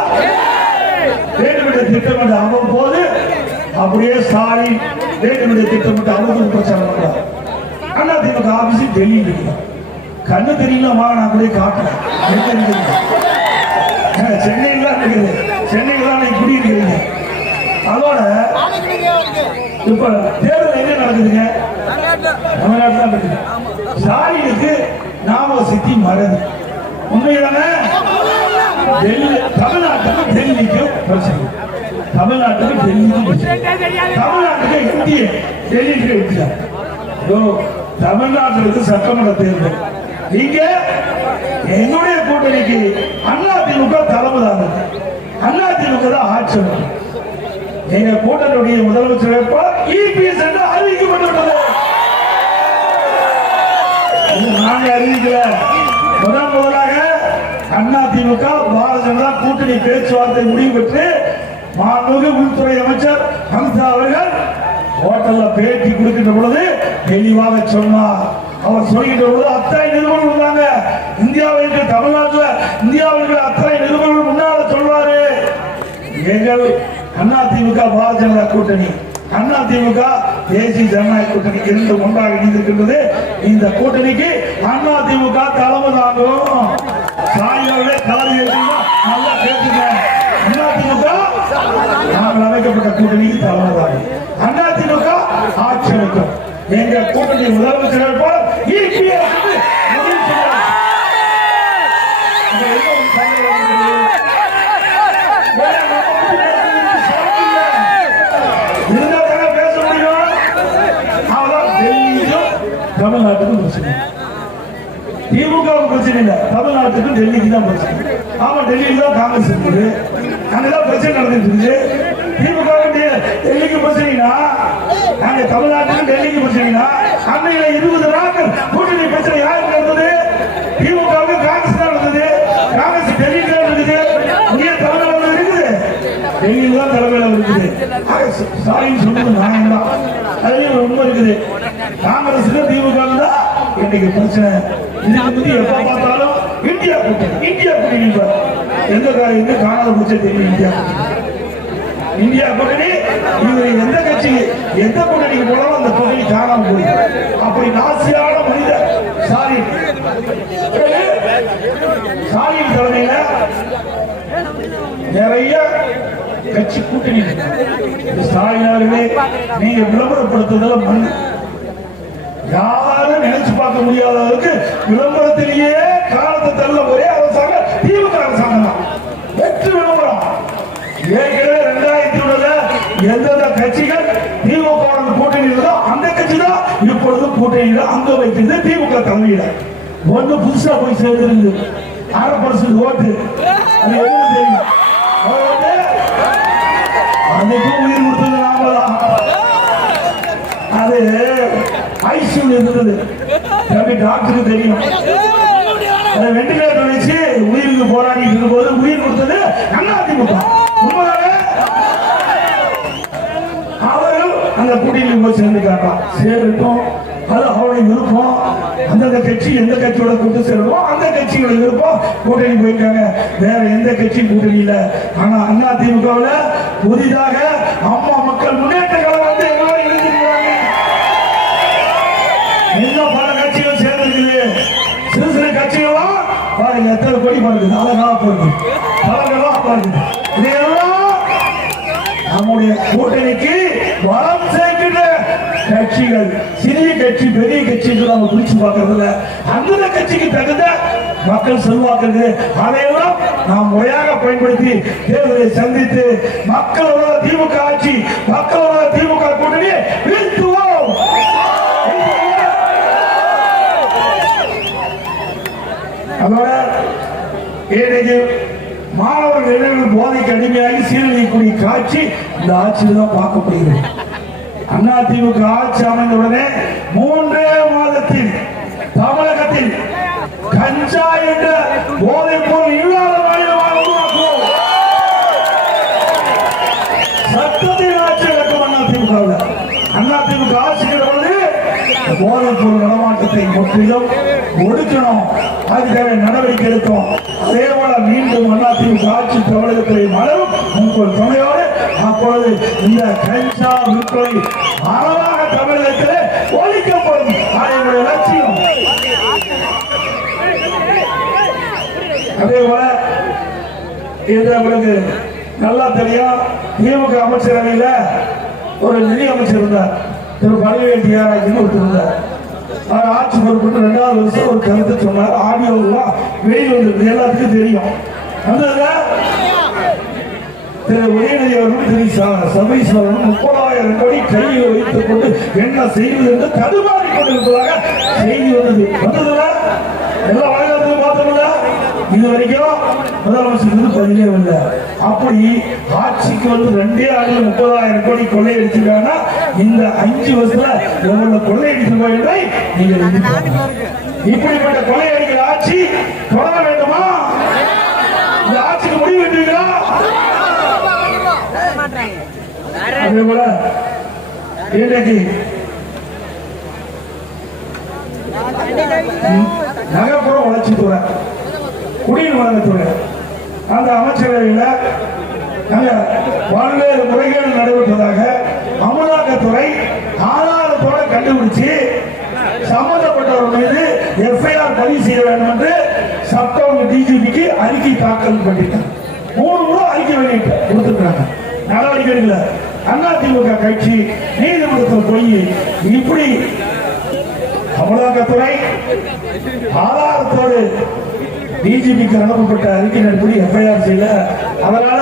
வேண்டுமென்ற திட்டமிட்ட அவ்வப்போது அப்படியே ஸ்டாலின் வேண்டுமென்ற திட்டமிட்ட அவதூறு பிரச்சாரம் பண்றார். அண்ணா திமுக ஆபீஸ் டெல்லியில் இருக்குது. கண்ணு தெரியலமா நான் கூட காட்டுறேன். சென்னையில் தான் இருக்குது. சென்னையில் தான் நீங்க குடியிருக்கிறீங்க. அதோட இப்ப தேர்தல் எங்க நடக்குதுங்க? தமிழ்நாட்டில் தான் இருக்குது. ஸ்டாலினுக்கு ஞாபக சக்தி மறந்து உண்மைதானே? தமிழ்நாட்டுக்கு டெல்லிக்கும் பிரச்சனை. தமிழ்நாட்டுக்கு டெல்லிக்கும் பிரச்சனை. தமிழ்நாட்டுக்கு என்டிஏ, டெல்லிக்கு என்டிஆர். தமிழ்நாட்டிற்கு சட்டமன்ற தேர்தல். இங்க என்னுடைய கூட்டணிக்கு அதிமுக தலைமைதாங்க. அதிமுக தான் ஆட்சி. எங்க கூட்டணியுடைய முதலமைச்சர் வேட்பாளர் இபிஎஸ் என்று அறிவிக்கப்பட்டுள்ளது. நாங்க அறிவிக்கல. முதலாக அதிமுக பாரதிய ஜனதா கூட்டணி பேச்சுவார்த்தை முடிவு பெற்று மாண்புமிகு உள்துறை அமைச்சர் அமித்ஷா அவர்கள் ஹோட்டல்ல பேட்டி கொடுக்கின்ற பொழுது தெளிவாக சொன்னார். அவர் சொல்கின்ற பொழுது அத்தனை நிறுவனம் இருந்தாங்க இந்தியாவிற்கு. தமிழ்நாட்டில் இந்தியாவிற்கு அத்தனை நிறுவனங்கள் முன்னால சொல்வாரு. எங்கள் அதிமுக பாரதிய ஜனதா கூட்டணி, அதிமுக தேசிய ஜனநாயக கூட்டணி இரண்டு ஒன்றாக இணைந்திருக்கின்றது. இந்த கூட்டணிக்கு அதிமுக தலைமை தாங்கும். சாயங்களே கலந்து நல்லா கேட்டுங்க. அதிமுக நாங்கள் அமைக்கப்பட்ட கூட்டணிக்கு தலைமை தாங்கும். அதிமுக ஆட்சி அமைக்கும். எங்க கூட்டணி முதலமைச்சர் வேட்பாளர் தமிழ்நாட்டுக்கும் பிரச்சனை. திமுக பிரச்சனை இல்லை, தமிழ்நாட்டுக்கும் டெல்லிக்கு தான் பிரச்சனை. ஆமா, டெல்லியில் தான் காங்கிரஸ் இருக்குது. அங்கதான் பிரச்சனை நடந்துட்டு இருக்குது. திமுக டெல்லிக்கு பிரச்சனைனா, அங்க தமிழ்நாட்டுக்கும் டெல்லிக்கு பிரச்சனைனா, அன்னையில 20 நாட்கள் கூட்டணி பிரச்சனை யாருக்கு நடந்தது? திமுகவுக்கு காங்கிரஸ் தான் நடந்தது. காங்கிரஸ் டெல்லியில் தான் இருக்குது. இங்கே தமிழ்நாடு இருக்குது, டெல்லியில் தான் தலைமையில் இருக்குது. ஸ்டாலின் சொன்னது நியாயம் தான். அதுலயும் ரொம்ப இருக்குது. காங்கிரஸ் திமுக தான் இன்னைக்கு பிரச்சனை. இதுக்கு முந்தி எப்ப பார்த்தாலும் இந்தியா கூட்டணி, இந்தியா கூட்டணி எந்த காணாத பிரச்சனை தெரியும். இந்தியா கூட்டணி இவர் எந்த கட்சி எந்த கூட்டணிக்கு போனாலும் அந்த கூட்டணி காணாம போய் அப்படி நாசியான மனிதர் ஸ்டாலின். ஸ்டாலின் தலைமையில நிறைய கட்சி கூட்டணி. ஸ்டாலின் அவர்களே, நீங்க விளம்பரப்படுத்துதல மண் யாரும் நினைச்சு பார்க்க முடியாத அளவுக்கு விளம்பரத்திலேயே காலத்தை தள்ள ஒரே அரசாங்கம் திமுக அரசாங்கம் தான். வெற்றி விளம்பரம். ஏற்கனவே 2001 எந்தெந்த கட்சிகள் திமுக கூட்டணி இருந்தோ அந்த கட்சி தான் இப்பொழுது கூட்டணியில அங்க வைக்கிறது திமுக தலைமையில. ஒண்ணு புதுசா போய் சேர்ந்து 1/2% ஓட்டு. அது என்ன தெரியும்? அதுக்கும் உயிர் கொடுத்தது நாம தான். அது ஐசியூல இருந்தது. டாக்டருக்கு தெரியும். வெண்டிலேட்டர் வச்சு உயிருக்கு போராடி இருக்கும்போது உயிர் கொடுத்தது அதிமுக. அவர்கள் அந்த கூட்டணியில் போய் சேர்ந்துட்டாங்க. சேரட்டும், அது அவருடைய விருப்பம். அந்தந்த கட்சி எந்த கட்சியோட கூட்டு சேரணும் அந்த கட்சியோட விருப்பம். கூட்டணி போயிருக்காங்க. வேற எந்த கட்சியும் கூட்டணி இல்லை. ஆனா அதிமுகவில் புதிதாக அம்மா மக்கள் முன்னேற்ற கழகம் வந்து எல்லாரும் இணைந்திருக்கிறாங்க. இன்னும் பல கட்சிகள் சேர்ந்திருக்குது. சிறு சிறு கட்சிகளும் பாருங்க எத்தனை கொடி பாருங்க, அழகா பாருங்க, பலகலா பாருங்க. இதையெல்லாம் நம்முடைய கூட்டணிக்கு வளம் சேர்க்கின்ற கட்சிகள் சிறிய கட்சி பெரிய கட்சிக்கு நம்ம பிரிச்சு பார்க்கறதுல அந்த கட்சிக்கு தகுந்த மக்கள் செல்வாக்கு அதையெல்லாம் நாம் முறையாக பயன்படுத்தி தேர்தலை சந்தித்து மக்களோட திமுக ஆட்சி மக்களோட திமுக கூட்டணியை வீழ்த்துவோம். அதோட இன்னைக்கு மாணவர்கள் இளைஞர்கள் போதைக்கு அடிமையாகி சீரழியக்கூடிய காட்சி இந்த ஆட்சியில் தான் பார்க்கப்படுகிறது. அண்ணா திமுக ஆட்சி அமைந்தவுடனே 3 மாதத்தில் தமிழகத்தில் கஞ்சா என்ற போதைப் பொருள் இல்லாத மாநிலமாக உருவாக்குவோம். சட்டத்தின் ஆட்சி நடக்கும் அண்ணா திமுக. அண்ணா திமுக ஆட்சிக்கிற பொழுது போதைப் பொருள் நடமாட்டத்தை முற்றிலும் ஒடுக்கணும், அதுக்காக நடவடிக்கை எடுத்தோம். அதே போல மீண்டும் அதிமுக ஆட்சி தமிழகத்தில் மலரும் உங்கள் துணையோடு அப்பொழுது இந்த கஞ்சா விற்பனை அறவாக தமிழகத்தில் ஒழிக்கப்படும். அதனுடைய லட்சியம். அதே போல உங்களுக்கு நல்லா தெரியும், திமுக அமைச்சரவையில் ஒரு நிதி அமைச்சர் இருந்தார், திரு பழனிவேல் தியாகராஜன் ஒருத்தர் இருந்தார். ஆட்சி பொறுப்பு 2வது வருஷம் ஒரு கருத்து சொன்னார். ஆடியோ வெளியில் வந்திருக்கு, எல்லாத்துக்கும் தெரியும். அந்த திரு உதயநிதி அவர்களும் திரு சபரீஷ் அவர்களும் 30,000 கோடி கையில் வைத்துக் கொண்டு என்ன செய்வது என்று தடுமாறி கொண்டிருப்பதாக செய்தி வந்ததுல எல்லா வழக்கத்தையும் பார்த்தோம்ல. இது வரைக்கும் முதலமைச்சர் பதிலே இல்லை. அப்படி ஆட்சிக்கு வந்து 2 ஆண்டுகள் 30,000 கோடி கொள்ளையடிச்சிருக்காங்கன்னா இந்த 5 வருஷத்துல எவ்வளவு கொள்ளையடிச்சிருக்கோம் என்பதை நீங்கள் இப்படிப்பட்ட கொள்ளையடிக்கிற ஆட்சி தொடர வேண்டுமா? இந்த ஆட்சிக்கு முடிவு விட்டுருக்கா? அதே போல இன்றைக்கு நகர்ப்புற வளர்ச்சித்துறை குடிநீர் வழங்கத்துறை அந்த அமைச்சரவையில் பல்வேறு முறைகள் நடைபெற்றதாக அமலாக்கத்துறை ஆதாரத்தோட கண்டுபிடிச்சு சம்பந்தப்பட்டவர் மீது எஃப்ஐஆர் பதிவு செய்ய வேண்டும் என்று சட்டம் டிஜிபிக்கு அறிக்கை தாக்கல் பண்ணிட்டார். 3 முறை அறிக்கை வெளியிட்டு கொடுத்துருக்காங்க. நடவடிக்கை எடுக்கல. அதிமுக கட்சி நீதிமன்றத்தில் போய் இப்படி அமலாக்கத்துறை ஆதாரத்தோடு டிஜிபிக்கு அனுப்பப்பட்ட அறிக்கையின்படி எஃப்ஐஆர் செய்யல, அதனால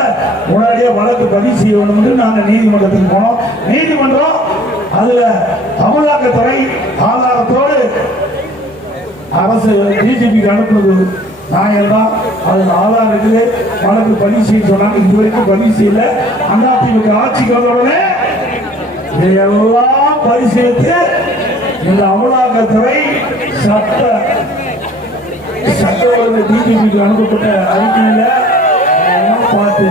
உடனடியாக வழக்கு பதிவு செய்ய வேண்டும் என்று நாங்கள் நீதிமன்றத்துக்கு போனோம். நீதிமன்றம் அதுல அமலாக்கத்துறை ஆதாரத்தோடு அரசு டிஜிபிக்கு அனுப்புவது நாயெல்லாம் அது ஆதாரம் இருக்குது, வழக்கு பதிவு செய்ய சொன்னாங்க. இதுவரைக்கும் பதிவு செய்யல. அதிமுக ஆட்சிக்கு வந்தவுடனே இதையெல்லாம் பரிசீலித்து இந்த அமலாக்கத்துறை சட்ட ஒழுங்கு டிஜிபிக்கு அனுப்பப்பட்ட அறிக்கையில பார்த்து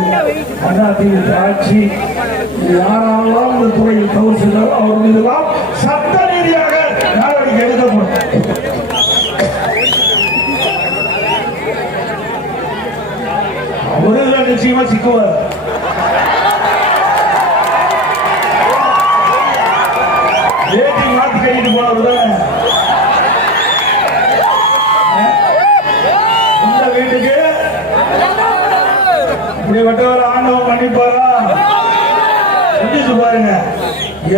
அதிமுக ஆட்சி யாரெல்லாம் இந்த துறையில் தவறு செய்தாலும் அவர் மீதெல்லாம் சட்ட ரீதியாக நடவடிக்கை எடுக்கப்படும். அவர்கள் நிச்சயமா சிக்குவார். ஏற்றி மாத்தி கட்டிட்டு போனவர் இந்த வீட்டுக்கு இப்படி வட்டவர ஆண்டவன் மன்னிப்பாரா? சிந்திச்சு பாருங்க.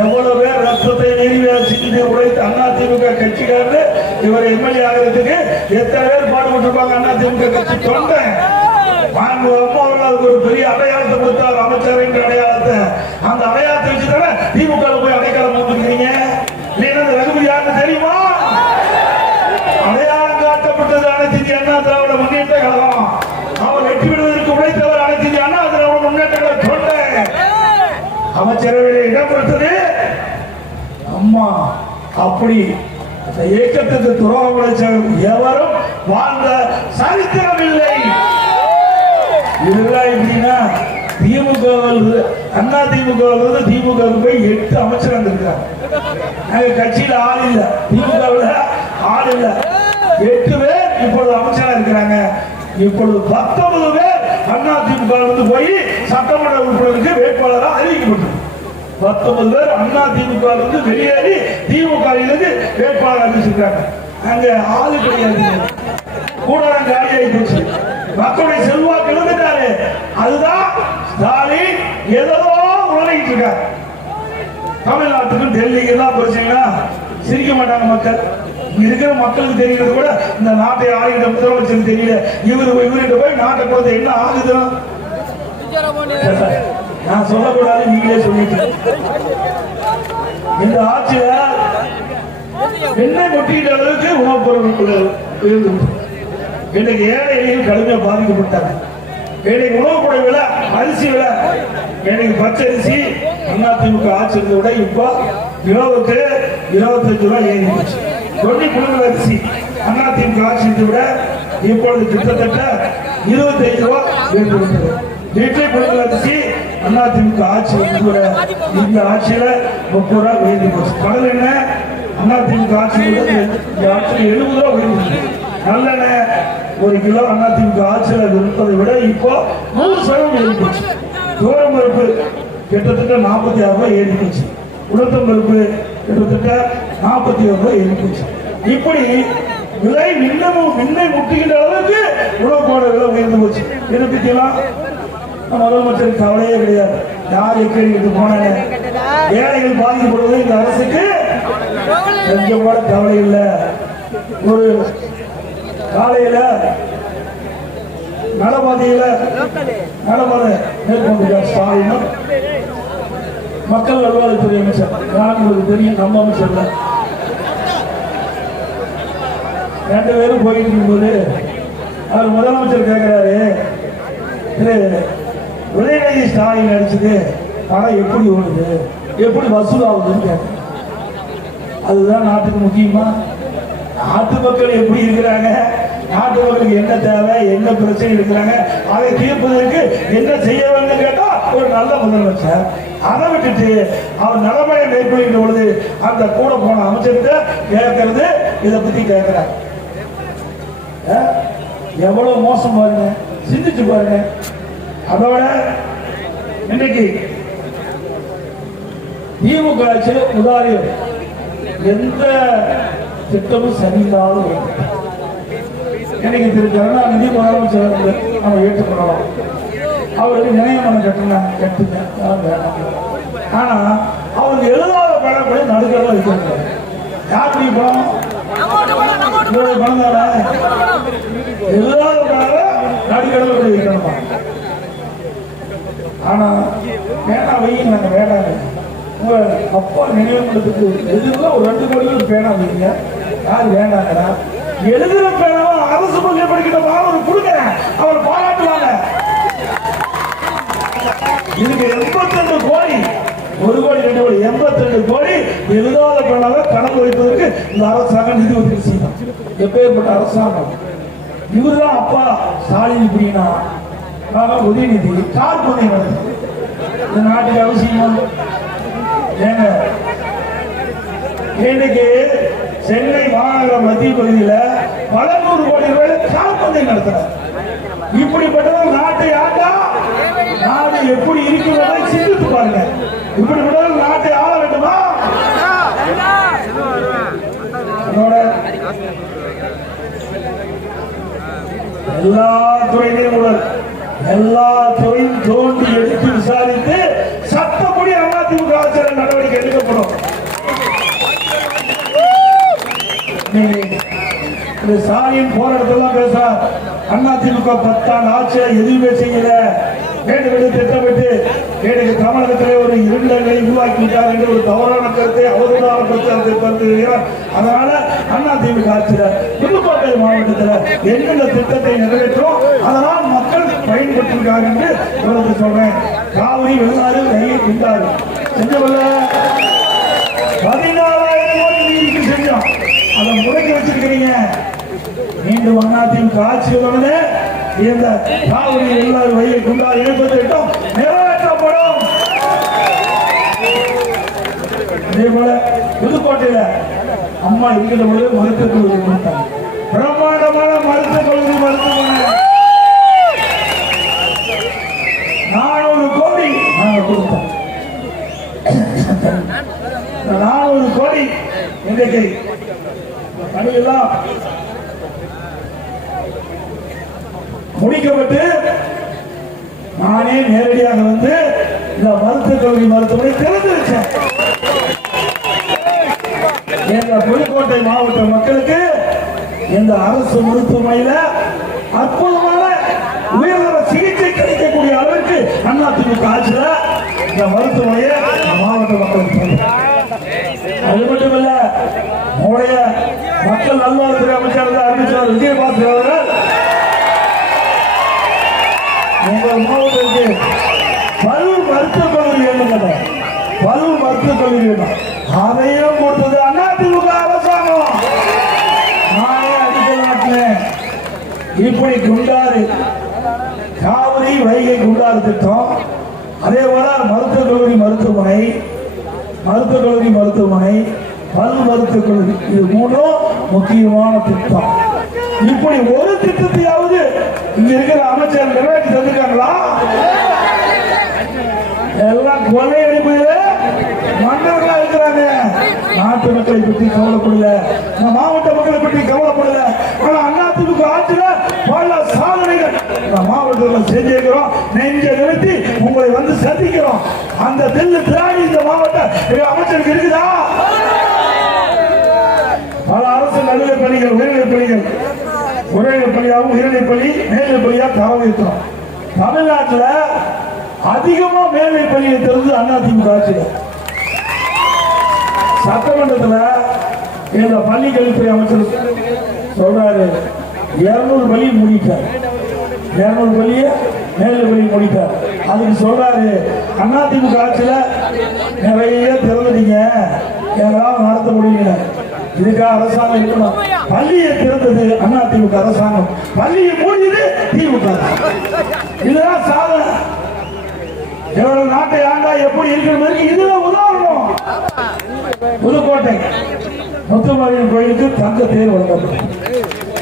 எவ்வளவு பேர் ரத்தத்தை நீர்வீழ்ச்சி உழைத்து அதிமுக கட்சிக்காரர் இவர் எம்எல்ஏ ஆகிறதுக்கு எத்தனை பேர் பாடுபட்டிருப்பாங்க. அதிமுக கட்சி தொண்டை ஒரு பெரிய அடையாளத்தை கொடுத்தார், அமைச்சர் என்ற அடையாளத்தை. அந்த அடையாளத்தை வச்சுதானே திமுக போய் அடைக்காலம் வந்துருக்கீங்க. இல்லைன்னா ரகுபதி யாருன்னு தெரியுமா? அடையாளம் காட்டப்பட்டது அனைத்து இந்திய அண்ணா திராவிட முன்னேற்ற கழகம். அவர் வெற்றி பெறுவதற்கு உழைத்தவர் அனைத்து இந்திய அண்ணா திராவிட முன்னேற்ற கழக தொண்டை. அமைச்சரவையில் இடம் கொடுத்தது அம்மா. அப்படி இயக்கத்துக்கு துரோகம் உழைச்ச எவரும் வாழ்ந்த சரித்திரம் இல்லை. இதெல்லாம் எப்படின்னா திமுக அண்ணா திமுக திமுக போய் 8 அமைச்சர் வந்திருக்காங்க. கட்சியில் ஆள் இல்ல, திமுக ஆள் இல்ல. 8 பேர் இப்பொழுது அமைச்சராக இருக்கிறாங்க. இப்பொழுது 19 பேர் அண்ணா திமுக போய் சட்டமன்ற உறுப்பினருக்கு வேட்பாளராக அறிவிக்கப்பட்டது. 19 பேர் அண்ணா திமுக வெளியேறி திமுக வேட்பாளர் அறிவிச்சிருக்காங்க. அங்க ஆளு கிடையாது, கூடாரம் காலியாகி போச்சு. மக்களுடைய செல்வாக்கு இழந்துட்டாரு. அதுதான் ஸ்டாலின் ஏதோ உணர்ந்துட்டு இருக்காரு. தமிழ்நாட்டுக்கும் டெல்லிக்கு தான் பிரச்சனைனா சிரிக்க மாட்டாங்க மக்கள். இருக்கிற மக்களுக்கு தெரிகிறது கூட இந்த நாட்டை ஆளுகிற முதலமைச்சருக்கு தெரியல. இவர்கிட்ட போய் நாட்டை கொடுத்து என்ன ஆகுது நான் சொல்லக்கூடாது, நீங்களே சொல்லிட்டு. இந்த ஆட்சியில எண்ணெய் கொட்டிக்கிட்ட அளவுக்கு உணவுப் பொருட்கள் உயர்ந்து இன்னைக்கு ஏழைகள் கடுமையா பாதிக்கப்பட்டாங்க. இன்னைக்கு உணவுப் பொருள் விலை, அரிசி விலை, இன்னைக்கு பச்சரிசி அதிமுக ஆட்சி இருந்த விட இப்போ கிலோவுக்கு 25 ரூபாய் ஏறி போச்சு. கொட்டி புழுங்கல் அரிசி அதிமுக ஆட்சி இருந்த விட இப்பொழுது கிட்டத்தட்ட 25 ரூபாய் உயர்ந்து விட்டது. வீட்டை புழுங்கல் அரிசி அதிமுக ஆட்சி இருந்த விட இந்த ஆட்சியில 30 ரூபாய் உயர்ந்து போச்சு. கடல் எண்ணெய் அதிமுக ஆட்சியில் 70 ரூபாய் உயர்ந்து. நல்லெண்ணெய் 1 கிலோ அதிமுக ஆட்சியில் இருப்பதை விட இப்போ 100% ஏறி போச்சு. தோரம் பருப்பு கிட்டத்தட்ட 46 ரூபாய் ஏறி போச்சு. உளுத்தம் பருப்பு கிட்டத்தட்ட 41 ரூபாய் ஏறி போச்சு. இப்படி விலை விண்ணை முட்டுகின்ற அளவுக்கு உணவு போட விலை உயர்ந்து போச்சு. இதை பற்றியெல்லாம் முதலமைச்சருக்கு கவலையே கிடையாது. யார் எக்கேடிக்கு போனாங்க, ஏழைகள் பாதிக்கப்படுவது இந்த அரசுக்கு கொஞ்சம் கூட கவலை இல்லை. ஒரு காலையில நலபாதையில நலபாதை மேற்கொண்டிருக்கார் ஸ்டாலினும் மக்கள் நல்வாழ்வுத்துறை அமைச்சர். நான் உங்களுக்கு தெரியும், நம்ம அமைச்சர் தான். 2 பேரும் போயிட்டு இருக்கும்போது அவர் முதலமைச்சர் கேட்கிறாரு, உதயநிதி ஸ்டாலின் அடிச்சது பணம் எப்படி ஓடுது, எப்படி வசூல் ஆகுதுன்னு கேட்க. அதுதான் நாட்டுக்கு முக்கியமா? நாட்டு மக்கள் எப்படி இருக்கிறாங்க, நாட்டு மக்களுக்கு என்ன தேவை, என்ன பிரச்சனை இருக்கிறாங்க, அதை தீர்ப்பதற்கு என்ன செய்ய வேண்டும் கேட்டா ஒரு நல்ல முதலமைச்சர். அதை விட்டுட்டு அவர் நடைமுறை மேற்கொள்கின்ற பொழுது அந்த கூட போன அமைச்சர்கிட்ட கேட்கறது, இதை பத்தி கேட்கிறார். எவ்வளவு மோசம் பாருங்க, சிந்திச்சு பாருங்க. அதோட இன்னைக்கு திமுக ஆட்சி உதாரியம் எந்த திட்டமும் சரியில்லாத இன்னைக்கு திரு கருணாநிதி முதலமைச்சர் நம்ம ஏற்றுக்கொள்ளலாம். அவருக்கு நினைவுமனம் கட்டுங்க வேணாம். ஆனா அவருக்கு எழுதாத பணம் கூட நடுக்கிறதா வைக்கிறாங்க. யாருக்கு பணம்? பணம் தானே. எழுதாத பணம் நடுக்கிறதா வைக்கணுமா? ஆனா பேனா வைங்க, நாங்க வேணாங்க. உங்க அப்பா நினைவுமன்றத்துக்கு எதுல ஒரு 2 கோடி பேனா வைங்க. யாரு வேண்டாங்கடா? எழுதுற பேனாவை அரசு பள்ளி படிக்கிற மாணவர் கொடுங்க, அவர் பாராட்டுவாங்க. இதுக்கு 82 கோடி, 1 கோடி 2 கோடி 82 கோடி எழுதாத பேனாவை கணக்கு வைப்பதற்கு இந்த அரசாங்கம் நிதி ஒதுக்கீடு செய்யணும். எப்பேற்பட்ட அரசாங்கம்! இவருதான் அப்பா ஸ்டாலின். இப்படின்னா உதயநிதி கார் பண்ணி நடக்குது. இந்த நாட்டுக்கு அவசியமா? ஏங்க, இன்னைக்கு சென்னை மாநகர மத்திய பகுதியில் பல 100 கோடி ரூபாய் கார் பந்தயம் நடத்தினார். இப்படிப்பட்டது நாட்டை ஆண்டா நாடு எப்படி இருக்கிறதை சிந்தித்து பாருங்க. இப்படிப்பட்ட நாட்டை ஆள வேண்டுமா? எல்லா துறையிலும் உடல் எல்லா துறையும் தோண்டி எடுத்து விசாரித்து சட்டப்படி அதிமுக ஆட்சியாளர் நடவடிக்கை எடுக்கப்படும். ஸ்டாலின் போற இடத்துல பேசுறார், அதிமுக 10 ஆண்டு ஆட்சியை எதுவுமே செய்யல, வேண்டுமென்று திட்டமிட்டு எனக்கு தமிழகத்திலே ஒரு இருண்டங்களை உருவாக்கி விட்டார் என்று ஒரு தவறான கருத்தை, அவதூறான பிரச்சாரத்தை பரப்புகிறார். அதனால அதிமுக ஆட்சியில் புதுக்கோட்டை மாவட்டத்தில் என்னென்ன திட்டத்தை நிறைவேற்றும் அதனால் மக்கள் பயன்பெற்றிருக்காங்க என்று உங்களுக்கு சொல்றேன். காவிரி வெளிநாடு கையை கொண்டாரு செஞ்சவல்ல 14,000 கோடி நீதிக்கு செஞ்சோம். அதை முடக்கி வச்சிருக்கிறீங்க. மீண்டும் அதிமுக ஆட்சியுடனே இந்த காவிரி வெளிநாடு கையை கொண்டாரு இணைப்பது திட்டம் நிறைவேற்றப்படும். அதே போல புதுக்கோட்டையில அம்மா இருக்கிற பொழுது மருத்துவக் கல்லூரி கொடுத்தாங்க. பிரம்மாண்டமான மருத்துவக் கல்லூரி மருத்துவமனை 400 கோடி நாங்க கொடுத்தோம். 400 கோடி இன்றைக்கு பணியெல்லாம் முடிக்கப்பட்டு நானே நேரடியாக வந்து இந்த மருத்துவக் கல்லூரி மருத்துவமனை திறந்து வச்சேன். எங்க புதுக்கோட்டை மாவட்ட மக்களுக்கு இந்த அரசு மருத்துவமனையில அற்புதமான உயர்தர சிகிச்சை கிடைக்கக்கூடிய அளவுக்கு அதிமுக ஆட்சியில இந்த மருத்துவமனையை மாவட்ட மக்களுக்கு அது மட்டுமல்ல நம்முடைய மக்கள் நல்வாழ்வுத்துறை அமைச்சர் அறிவிச்சார் விஜயபாஸ்கர் அவர்கள் உங்கள் மாவட்டத்திற்கு பல் மருத்துவக் கல்லூரி வேண்டும், பல் மருத்துவக் கல்லூரி வேண்டும். அதையும் கொடுத்தது அதிமுக அரசாங்கம். நானே அடிக்கல் நாட்டினேன். இப்படி குண்டாறு காவிரி வைகை குண்டாறு திட்டம், அதே போல மருத்துவக் கல்லூரி மருத்துவமனை, மருத்துவக் கல்லூரி மருத்துவமனை, பல் மருத்துவக் கல்லூரி, இது மூணும் முக்கியமான திட்டம். இப்படி ஒரு திட்டத்தையாவது இங்க இருக்கிற அமைச்சர் நிறைவேற்றி தந்திருக்காங்களா? எல்லாம் கொலை அடிப்பதில் மன்னர்களா இருக்கிறாங்க. நாட்டு மக்களை பற்றி கவலைப்படல, மாவட்ட மக்களை பற்றி கவலைப்படல. ஆனா அதிமுக ஆட்சியில பல சாதனைகள் மாவட்டத்தில் செஞ்சிருக்கிறோம். நெஞ்ச நிறுத்தி உங்களை வந்து சந்திக்கிறோம். அந்த தில்லு திராணி இந்த மாவட்ட அமைச்சருக்கு இருக்குதா? பல அரசு நடுநிலைப் பள்ளிகள், உயர்நிலைப் பள்ளிகள், உயர்நிலைப் பள்ளியாகவும் உயர்நிலைப் பள்ளி மேல்நிலைப் பள்ளியா தரவு இருக்கிறோம். தமிழ்நாட்டில் அதிகமா மேல்நிலைப் பள்ளியை திறந்து அதிமுக ஆட்சியில். சட்டமன்றத்தில் இந்த பள்ளி கல்வித்துறை அமைச்சர் சொல்றாரு 200 பள்ளி மூடிட்டார், 200 பள்ளியை மேல்நிலைப் பள்ளி மூடிட்டார். அதுக்கு சொல்றாரு அதிமுக ஆட்சியில நிறைய திறந்துட்டீங்க, எங்களால் நடத்த முடியல, இதுக்காக அரசாங்கம் இருக்கணும். பள்ளியை திறந்தது அதிமுக அரசாங்கம், பள்ளியை மூடியது திமுக. இதுதான் சாதனை. எவ்வளவு நாட்டை ஆண்டா எப்படி இருக்கிறது இதுல உதாரணம். புதுக்கோட்டை முத்துமாரியம்மன் கோயிலுக்கு தங்க தேர் வழங்கப்பட்டது.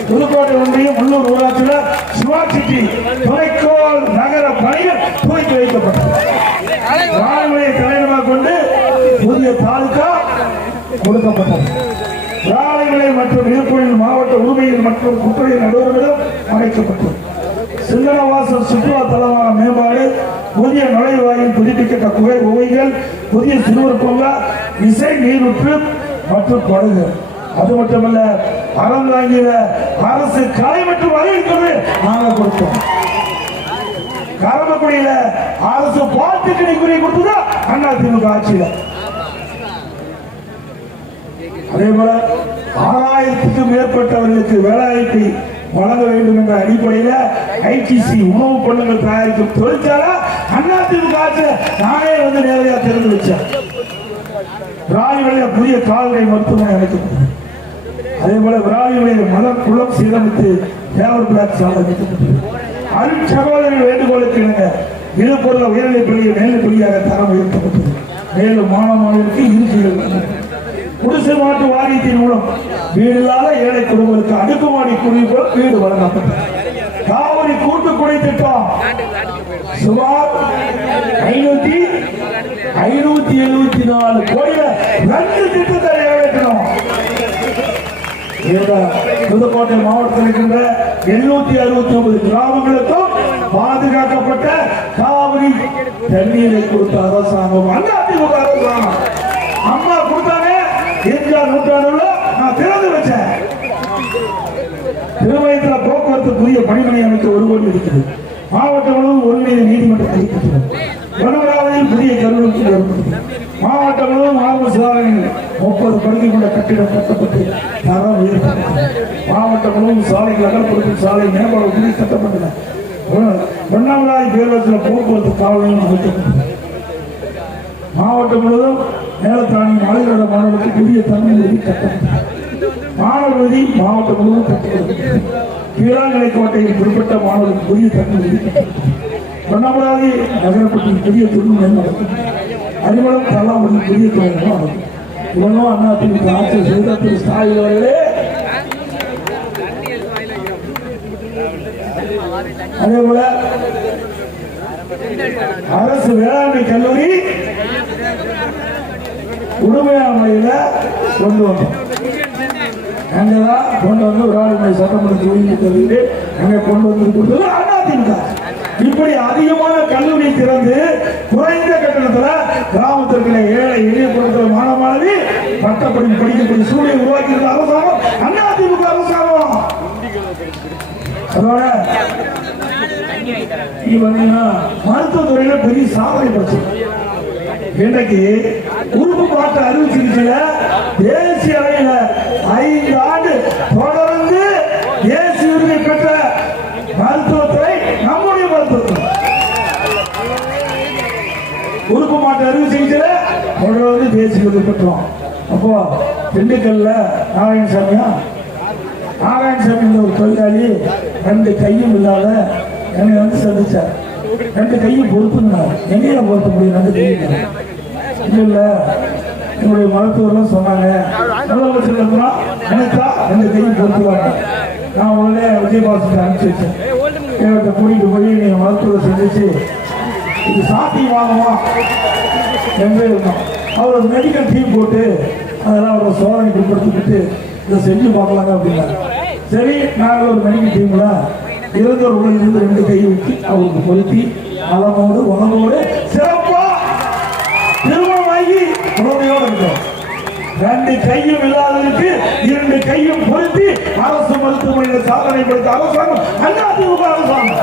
புதுக்கோட்டை ஒன்றியம் உள்ளூர் ஊராட்சியில் ஸ்மார்ட் சிட்டி துணைக்கோள் நகர பணிகள் துவக்கி வைக்கப்பட்டது. ராணிமலையை தலைநகராக கொண்டு புதிய தாலுகா கொடுக்கப்பட்டது. ராணிமலை மற்றும் நீர்கோயில் மாவட்ட உரிமையில் மற்றும் குற்றவியல் நடுவர்களும் அமைக்கப்பட்டது. சிந்தனவாசல் சுற்றுலா தலமான மேம்பாடு, புதிய நுழைவாயில் புதுப்பிக்கப்பட்ட குகைகள், புதிய சிறுவர் பூங்கா, இசை நீரூற்று மற்றும் படகு. அது மட்டுமல்ல, அறந்தாங்கிய அரசு கலை மற்றும் அறிவிக்கிறது நாங்கள் கொடுத்தோம். கரமக்குடியில அரசு பாட்டுக்கு குறி கொடுத்தது அதிமுக ஆட்சியில. அதே போல 6000க்கும் மேற்பட்டவர்களுக்கு வேலைவாய்ப்பை வழங்க வேண்டும் என்ற அடிப்படையில் ஐடிசி உணவு பொருட்கள் தயாரிக்கும் தொழிற்சாலை அதிமுக ஆட்சியில் நானே வந்து நேரடியாக திறந்து வச்சேன். ராணிமலையில் புதிய கால்நடை மருத்துவமனை அமைக்கப்பட்டது. அதே போல ராணிமலையில் மலர் குளம் சீரமைத்து தேவர் பிளாக் சாலை அமைக்கப்பட்டது. அருட்சகோதரின் வேண்டுகோளுக்கு இணங்க விழுப்புரம் உயர்நிலைப் பள்ளியை மேல்நிலைப் பள்ளியாக தரம் உயர்த்தப்பட்டது. மேலும் மாணவர்களுக்கு இருக்கைகள் குடிசை மாட்டு வாரியத்தின் மூலம் வீடில்லாத ஏழை குடும்பங்களுக்கு அடுக்குமாடி குடியிருப்பு வீடு வழங்கப்பட்டது. காவிரி கூட்டு குடி திட்டம் சுமார் 574 கோடியில 2 திட்டத்தை நிறைவேற்றணும். புதுக்கோட்டை மாவட்டத்தில் இருக்கின்ற 769 கிராமங்களுக்கும் பாதுகாக்கப்பட்ட காவிரி தண்ணீரை கொடுத்த அரசாங்கம் அதிமுக அரசாங்கம். அம்மா கொடுத்தாங்க. எம்ஜிஆர் நூற்றாண்டுல நான் திறந்து வச்சேன். திருமயத்தில் போக்குவரத்து புதிய பணிமனை அமைக்க 1 கோடி இருக்கிறது. மாவட்டம் முழுவதும் ஒருங்கிணைந்த நீதிமன்றம் அறிவிக்கப்பட்டது. வனவராவதியில் புதிய கல்லூரி ஏற்பட்டது. மாவட்டம் முழுவதும் ஆரம்ப சாலைகள் 30 படுகை கொண்ட கட்டிடம் கட்டப்பட்டு தரம் உயர்த்தப்பட்டது. மாவட்டம் முழுவதும் சாலைகள் அகலப்படுத்தும் சாலை மேம்பாடு புதிய கட்டப்பட்டன. வண்ணாமலாய் பேரூராட்சியில் போக்குவரத்து காவல் நிலையம் அமைக்கப்பட்டது. மாவட்டம் முழுவதும் மேலத்தாணி மலையோட மாணவர்களுக்கு புதிய தமிழ் விடுதி கட்டப்பட்டது. மாணவர் விடுதி மாவட்டம் முழுவதும் கட்டப்பட்டது. கீழாங்கலை கோட்டையில் குறிப்பிட்ட மாணவர்களுக்கு புதிய தமிழ் விடுதி கட்டப்பட்டது. வண்ணாமலாய் நகரப்பட்டியில் புதிய தொழில் மேம்படுத்தப்பட்டது. அறிமுகம் கல்லாமொழி புதிய தொழில் அமைக்கும். இவனும் அதிமுக ஆட்சி செய்த திரு ஸ்டாலின் அவர்களே. அதே போல அரசு வேளாண்மை கல்லூரி உடுமையான முறையில் கொண்டு வந்தோம். அங்கதான் கொண்டு வந்து விராலிமலை சட்டமன்ற தொகுதி கல்லூரி அங்கே கொண்டு வந்து கொடுத்தது அதிமுக. இப்படி அதிகமான கல்லூரி திறந்து குறைந்த கட்டணத்துல கிராமத்திற்கு ஏழை எளிய பொருட்கள் மாணவ பட்டப்படி படிக்கக்கூடிய சூழலை உருவாக்கி இருந்த அரசாங்கம் அதிமுக அரசாங்கம். அதோட மருத்துவத்துறையில பெரிய சாதனை படுச்சு. இன்றைக்கு உறுப்பு மாற்ற அறுவை சிகிச்சையில தேசிய அளவில் 5 ஆண்டு தொடர்ந்து தேசிய உரிமை பெற்ற மருத்துவத்துறை நம்முடைய மருத்துவத்துறை. உறுப்பு மாற்ற அறுவை சிகிச்சையில தொடர்ந்து தேசிய உரிமை பெற்றோம். அப்போ திண்டுக்கல்ல நாராயணசாமி ஒரு தொழிலாளி 2 கையும் இல்லாத என்னை வந்து சந்திச்சார். 2 கையும் பொறுத்துனார். எங்கேயும் பொறுத்த முடியும் 2 கையும் இல்ல. என்னுடைய மருத்துவர்லாம் சொன்னாங்க முதலமைச்சர் நினைச்சா 2 கையும் பொறுத்துவாங்க. நான் உடனே விஜயபாஸ்கர் அனுப்பிச்சு வச்சேன். என்கிட்ட கூட்டிட்டு போய் நீங்க மருத்துவரை சந்திச்சு இது சாத்தியமாகுமா என்று இருந்தோம். அவர் மெடிக்கல் டீம் போட்டு அதெல்லாம் அவரை சோதனைக்கு உட்படுத்திக்கிட்டு இதை செஞ்சு பார்க்கலாங்க அப்படின்னா சரி. நாங்கள் ஒரு மெடிக்கல் டீம்ல இறந்தவர் உடலிருந்து 2 கையை ஊற்றி அவருக்கு பொருத்தி நலமோடு உணவோடு சிறப்பா திருமணமாகி குழந்தையோடு இருக்கிறோம். 2 கையும் இல்லாதவருக்கு 2 கையும் பொருத்தி அரசு மருத்துவமனையில் சாதனை படுத்த அரசாங்கம் அதிமுக அரசாங்கம்.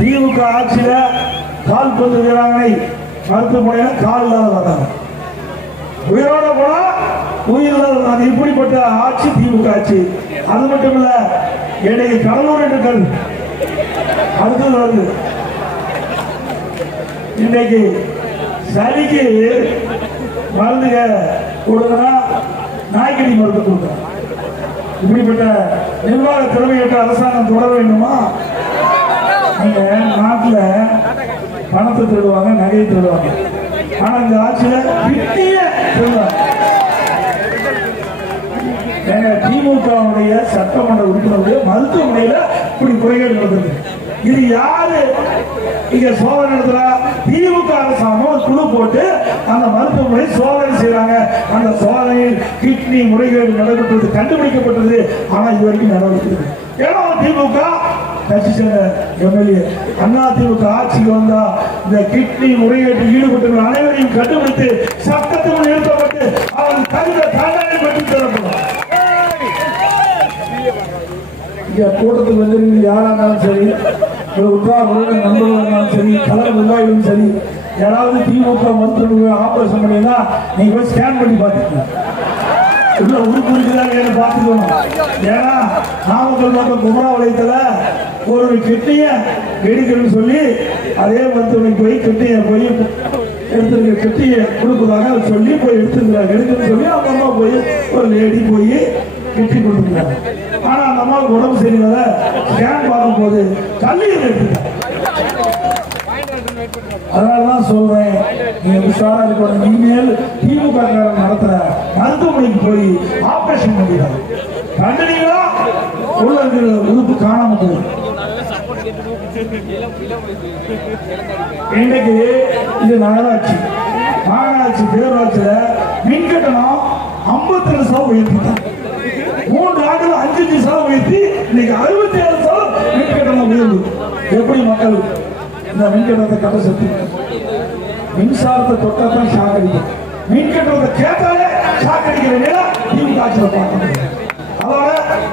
திமுக ஆட்சியில கால்பந்து வீராங்கனை மருத்துவமனையில் கால் இல்லாத வர்றாங்க. உயிரோட போனா உயிர் இல்லாத இப்படிப்பட்ட ஆட்சி திமுக ஆட்சி. அது மட்டும் இல்ல இடையே கடலூர் என்று கருது அடுத்தது வருது. இன்னைக்கு சளிக்கு மருந்துக கொடுங்கன்னா நாய்க்கடி மருந்து கொடுக்குறோம். இப்படிப்பட்ட நிர்வாக திறமையற்ற அரசாங்கம் தொடர வேண்டுமா? நீங்க நாட்டுல பணத்தை திருடுவாங்க, நகையை திருடுவாங்க. ஆனா இந்த ஆட்சியில கிட்னிய திருடுவாங்க. திமுகவுடைய சட்டமன்ற உறுப்பினருடைய மருத்துவமனையில இப்படி குறைகள் நடந்தது. இது யாரு இங்க சோதனை நடத்துறா? திமுக அரசாங்கம் குழு போட்டு அந்த மருத்துவமனை சோதனை செய்யறாங்க. அந்த சோதனையில் கிட்னி முறைகேடு நடைபெற்றது கண்டுபிடிக்கப்பட்டது. ஆனா இது வரைக்கும் நடவடிக்கை. ஏன்னா திமுக கட்சி சேர்ந்த எம்எல்ஏ அதிமுக ஆட்சிக்கு வந்தா இந்த கிட்னி முறைகேட்டில் ஈடுபட்ட அனைவரையும் கண்டுபிடித்து சட்டத்தில் நிறுத்தப்பட்டு அவர்கள் தகுந்த தண்டனை பெற்று தரப்படும். கூட்டத்துக்கு வந்து யாரா இருந்தாலும் சரி, உற்றார்கள் நண்பர்கள் இருந்தாலும் சரி, கலர் நிர்வாகிகளும் சரி, யாராவது திமுக மருத்துவ ஆபரேஷன் பண்ணினா நீங்க போய் ஸ்கேன் பண்ணி பார்த்துக்கலாம். உள்ள உறுப்பு இருக்குதான் பார்த்துக்கணும். ஏன்னா நாமக்கல் மாவட்டம் குமராவளையத்துல ஒரு கிட்னிய எடுக்கணும்னு சொல்லி அதே மருத்துவமனைக்கு போய் கிட்னிய போய் எடுத்துருக்க கிட்னியை கொடுக்குறாங்க சொல்லி போய் எடுத்துருக்கிறாங்க. எடுக்கணும்னு சொல்லி அவங்க அம்மா போய் ஒரு லேடி போய் கிட்னி கொடுத்துருக்காங்க. ஆனா அந்த அம்மாவுக்கு உடம்பு சரியில்லை. ஸ்கேன் பார்க்கும் போது கல்லீரல் எடுத்துட்டாங்க. அதனாலதான் சொல்றேன், நீங்க உஷாரா இருக்கணும். இனிமேல் திமுக நடத்துற மருத்துவமனைக்கு போய் ஆபரேஷன் பண்ணிடுறாங்க. கண்டிப்பா உள்ள இருக்கிற உறுப்பு காணாம போயிடும். இன்னைக்கு இது நகராட்சி மாநகராட்சி பேரூராட்சியில மின் கட்டணம் 52% உயர்த்திட்டாங்க. 3 ஆண்டுகள் 5% உயர்த்தி இன்னைக்கு 67% மின் கட்டணம் உயர்வு. எப்படி மக்கள் இந்த மின்கட்டணத்தை கட்ட சக்தி? மின்சாரத்தை தொட்டாதான் ஷாக் அடிக்கும். மின்கட்டணத்தை கேட்டாலே ஷாக் அடிக்கிற நேரம் திமுக ஆட்சியில் பார்க்க முடியும். அதோட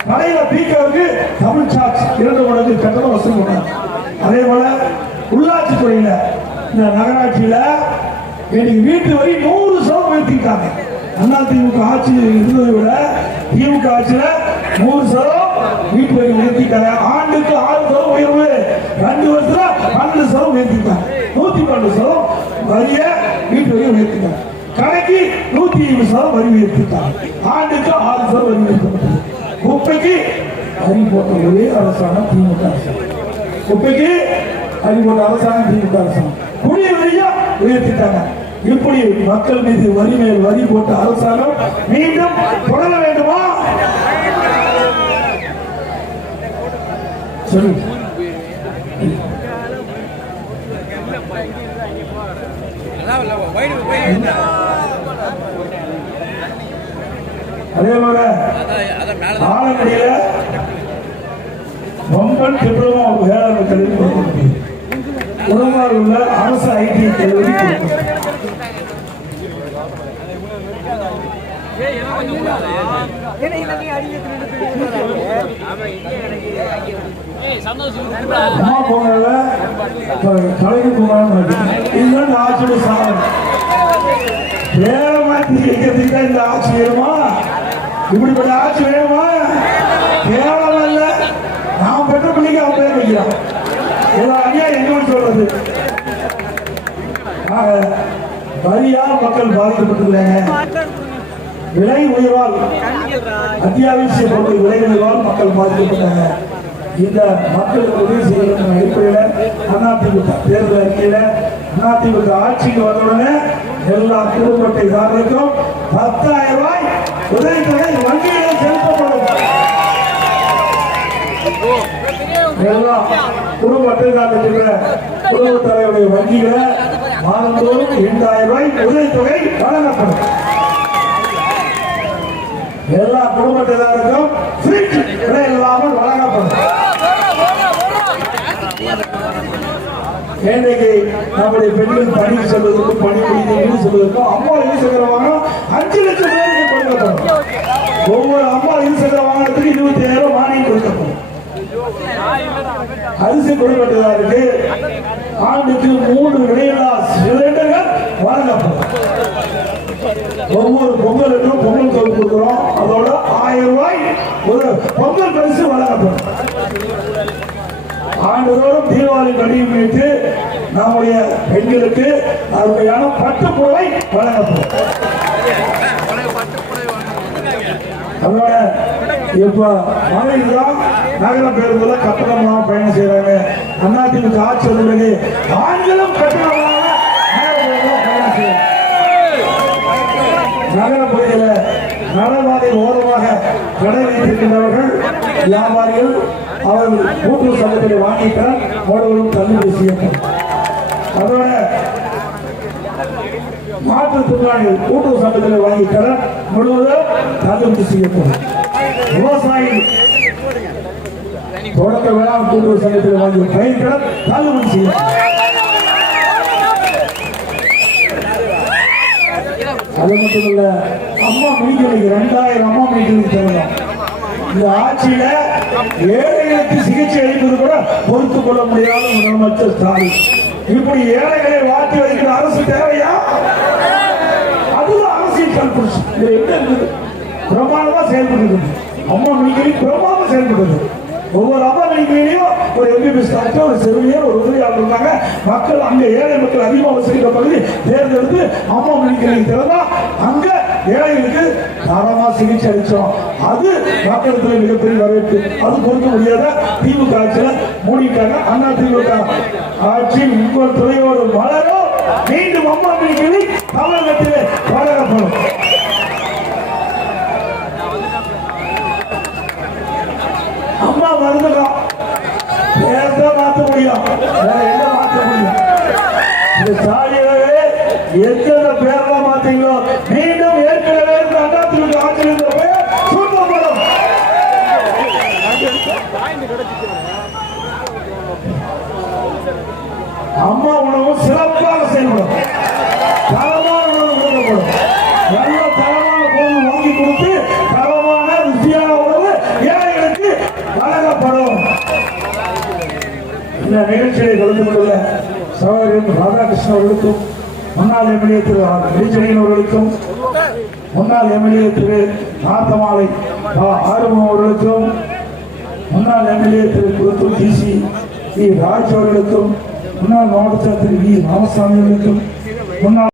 கடையில பீக்கருக்கு தமிழ் சார்ஜ் 2 மடங்கு கட்டணம் வசூல் பண்ணாங்க. அதே போல உள்ளாட்சித்துறையில இந்த நகராட்சியில இன்னைக்கு வீட்டு வரி 100% உயர்த்திட்டாங்க. அதிமுக ஆட்சி இருந்ததை விட திமுக ஆட்சியில 100% வீட்டு வரி உயர்த்திட்டாங்க. ஆண்டுக்கு 6% உயர்வு. 2 வருஷத்துல 12% உயர்த்திட்டாங்க. 112% வரிய வீட்டு வரி உயர்த்திட்டாங்க. கடைக்கு 120% வரி உயர்த்திட்டாங்க. ஆண்டுக்கு 6% வரி உயர்த்தப்பட்டது. குப்பைக்கு வரி போட்ட ஒரே அரசாங்கம் திமுக அரசாங்கம். குப்பைக்கு வரி போட்ட அரசாங்கம் திமுக அரசாங்கம். குடிய வரியா உயர்த்திட்டாங்க. இப்படி மக்கள் மீது வரி மேல் வரி போட்ட அரசாங்கம் மீண்டும் தொடர வேண்டுமா? சொல்லு. அதே போல ஆலங்குடியில பொம்பன் டிப்ளமோ வேளாண் கல்வி உறவாக உள்ள அரசு ஐடி கல்லூரி கொடுக்கும். அம்மா போனால கலைக்கு போனாலும் இதுதான் இந்த ஆட்சியோட சாதனை. வேலை மாற்றி வைக்கிறதுக்கு தான் இந்த ஆட்சி வேணுமா? இப்படிப்பட்ட ஆட்சி வேணுமா? கேவலம் அல்ல. நாம் பெற்ற பிள்ளைக்கு அவன் பேர் வைக்கிறான். அநியாயம் என்ன சொல்றது? வரியால் மக்கள் பாதிக்கப்பட்டுள்ளாங்க. விலை உயர்வால் அத்தியாவசிய பொருட்கள் விலை உயர்வால் மக்கள் பாதிக்கப்பட்டாங்க. இந்த மக்களுக்கு உதவி செய்யணும் அடிப்படையில் அதிமுக தேர்தல் அறிக்கையில அதிமுக ஆட்சிக்கு வந்தவுடனே எல்லா குடும்ப அட்டைதாரருக்கும் 10,000 ரூபாய் உதவித்தொகை வங்கியில் செலுத்தப்படும். எல்லா குடும்ப அட்டைதாரர்கள் குடும்ப தலைவருடைய வங்கியில மாதந்தோறும் 2,000 ரூபாய் உதவித்தொகை வழங்கப்படும். எல்லா குடும்ப அட்டைதாரருக்கும் விலை இல்லாமல் வழங்கப்படும். இன்றைக்கு நம்முடைய பெண்கள் பணி செல்வதற்கும் பணி முடிந்து செல்வதற்கும் அம்மா இருசக்கர வாகனம் 5 லட்சம் பேருக்கு கொடுக்கப்படும். ஒவ்வொரு அம்மா இருசக்கர வாகனத்துக்கு 25,000 மானியம் கொடுக்கப்படும். அரிசி கொடுக்கப்பட்டதற்கு ஆண்டுக்கு 3 விலையில்லா சிலிண்டர்கள் வழங்கப்படும். ஒவ்வொரு பொங்கலுக்கும் பொங்கல் தொகுப்பு கொடுக்கிறோம். அதோட 1000 ரூபாய் ஒரு பொங்கல் பரிசு வழங்கப்படும். ஆண்டுதோறும் தீபாவளி பண்டிகை முன்னிட்டு நம்முடைய பெண்களுக்கு அருமையான பட்டு புடவை வழங்கப்படும். அதோட இப்ப மகளிர் தான் நகர பேருந்துல கட்டணமாக பயணம் செய்யறாங்க. அதிமுக ஆட்சி வந்தவர்கள் ஆண்களும் கட்டணமாக பயணம் செய்யறாங்க. நகர பகுதியில நடைபாதை ஓரமாக கடை வைத்திருக்கின்றவர்கள் வியாபாரிகள் அவர்கள் கூட்டுறவு சங்கத்தில் வாங்கிட்டால் அவர்களும் தள்ளுபடி செய்யப்படும். அதோட மாற்றுத்திறனாளிகள் கூட்டுறவு சங்கத்தில் வாங்கிட்டால் முழுவதும் தள்ளுபடி செய்யப்படும். விவசாயிகள் தொடக்க வேளாண் கூட்டுறவு சங்கத்தில் வாங்கிய பயிர்கள் தள்ளுபடி செய்யப்படும். அது மட்டுமல்ல, அம்மா மெடிக்கலுக்கு 2000 அம்மா மெடிக்கலுக்கு தரணும். இந்த ஆட்சியில ஏழைகளுக்கு சிகிச்சை அளிப்பது கூட பொறுத்துக் கொள்ள முடியாத முதலமைச்சர் ஸ்டாலின் இப்படி ஏழைகளை வாட்டி வைக்கிற அரசு தேவையா? அதுதான் அரசியல் கல்புரிச்சு. இது என்ன இருக்குது? பிரமாணமா செயல்பட்டு அம்மா மெடிக்கலில் பிரமாணமா செயல்படுது. ஒவ்வொரு அம்மா மெடிக்கலையும் ஒரு எம்பிபிஎஸ் டாக்டர், ஒரு செவிலியர், ஒரு உதவியாளர் இருந்தாங்க. மக்கள் அங்க ஏழை மக்கள் அதிகமாக வசிக்கிற பகுதி தேர்ந்தெடுத்து அம்மா மெடிக்கலுக்கு திறந்தா அங்க ஏழைகளுக்கு தரமா சிகிச்சை அளிச்சோம். அது மக்களுக்கு மிகப்பெரிய வரவேற்பு. அது பொறுக்க முடியாத திமுக ஆட்சியில மூடிட்டாங்க. அண்ணா திமுக ஆட்சி உங்கள் துறையோடு வளரும். மீண்டும் அம்மா மெடிக்கலை தமிழகத்திலே வளரப்படும். அம்மா மருந்துதான் பேர்தான் மாற்ற முடியும், வேற என்ன மாற்ற முடியும்? இந்த சாதியாகவே எத்தனை பேர்லாம் மாத்தீங்களோ மீண்டும் ஏற்கனவே அதிமுக ஆட்சியில் இருந்த பேர் சூட்டப்படும். அம்மா உணவு சிறப்பாக செயல்படும். தரமான உணவு கொடுக்கப்படும். நல்ல தரமான பொருள் வாங்கி கொடுத்து தரமான ருசியான உணவு ஏழைகளுக்கு வழங்கப்படும். இந்த நிகழ்ச்சியை கலந்து கொண்டுள்ள சகோதரர் ராதாகிருஷ்ணன் அவர்களுக்கும், முன்னாள் எம்எல்ஏ திரு வெளிச்செழியன் அவர்களுக்கும், முன்னாள் எம்எல்ஏ திரு நாத்தமாலை ஆறுமுகம் அவர்களுக்கும், முன்னாள் MLA Thiru Kuruthur TC V Raj அவர்களுக்கும், முன்னாள் மாவட்ட திரு வி ராமசாமி அவர்களுக்கும், முன்னாள்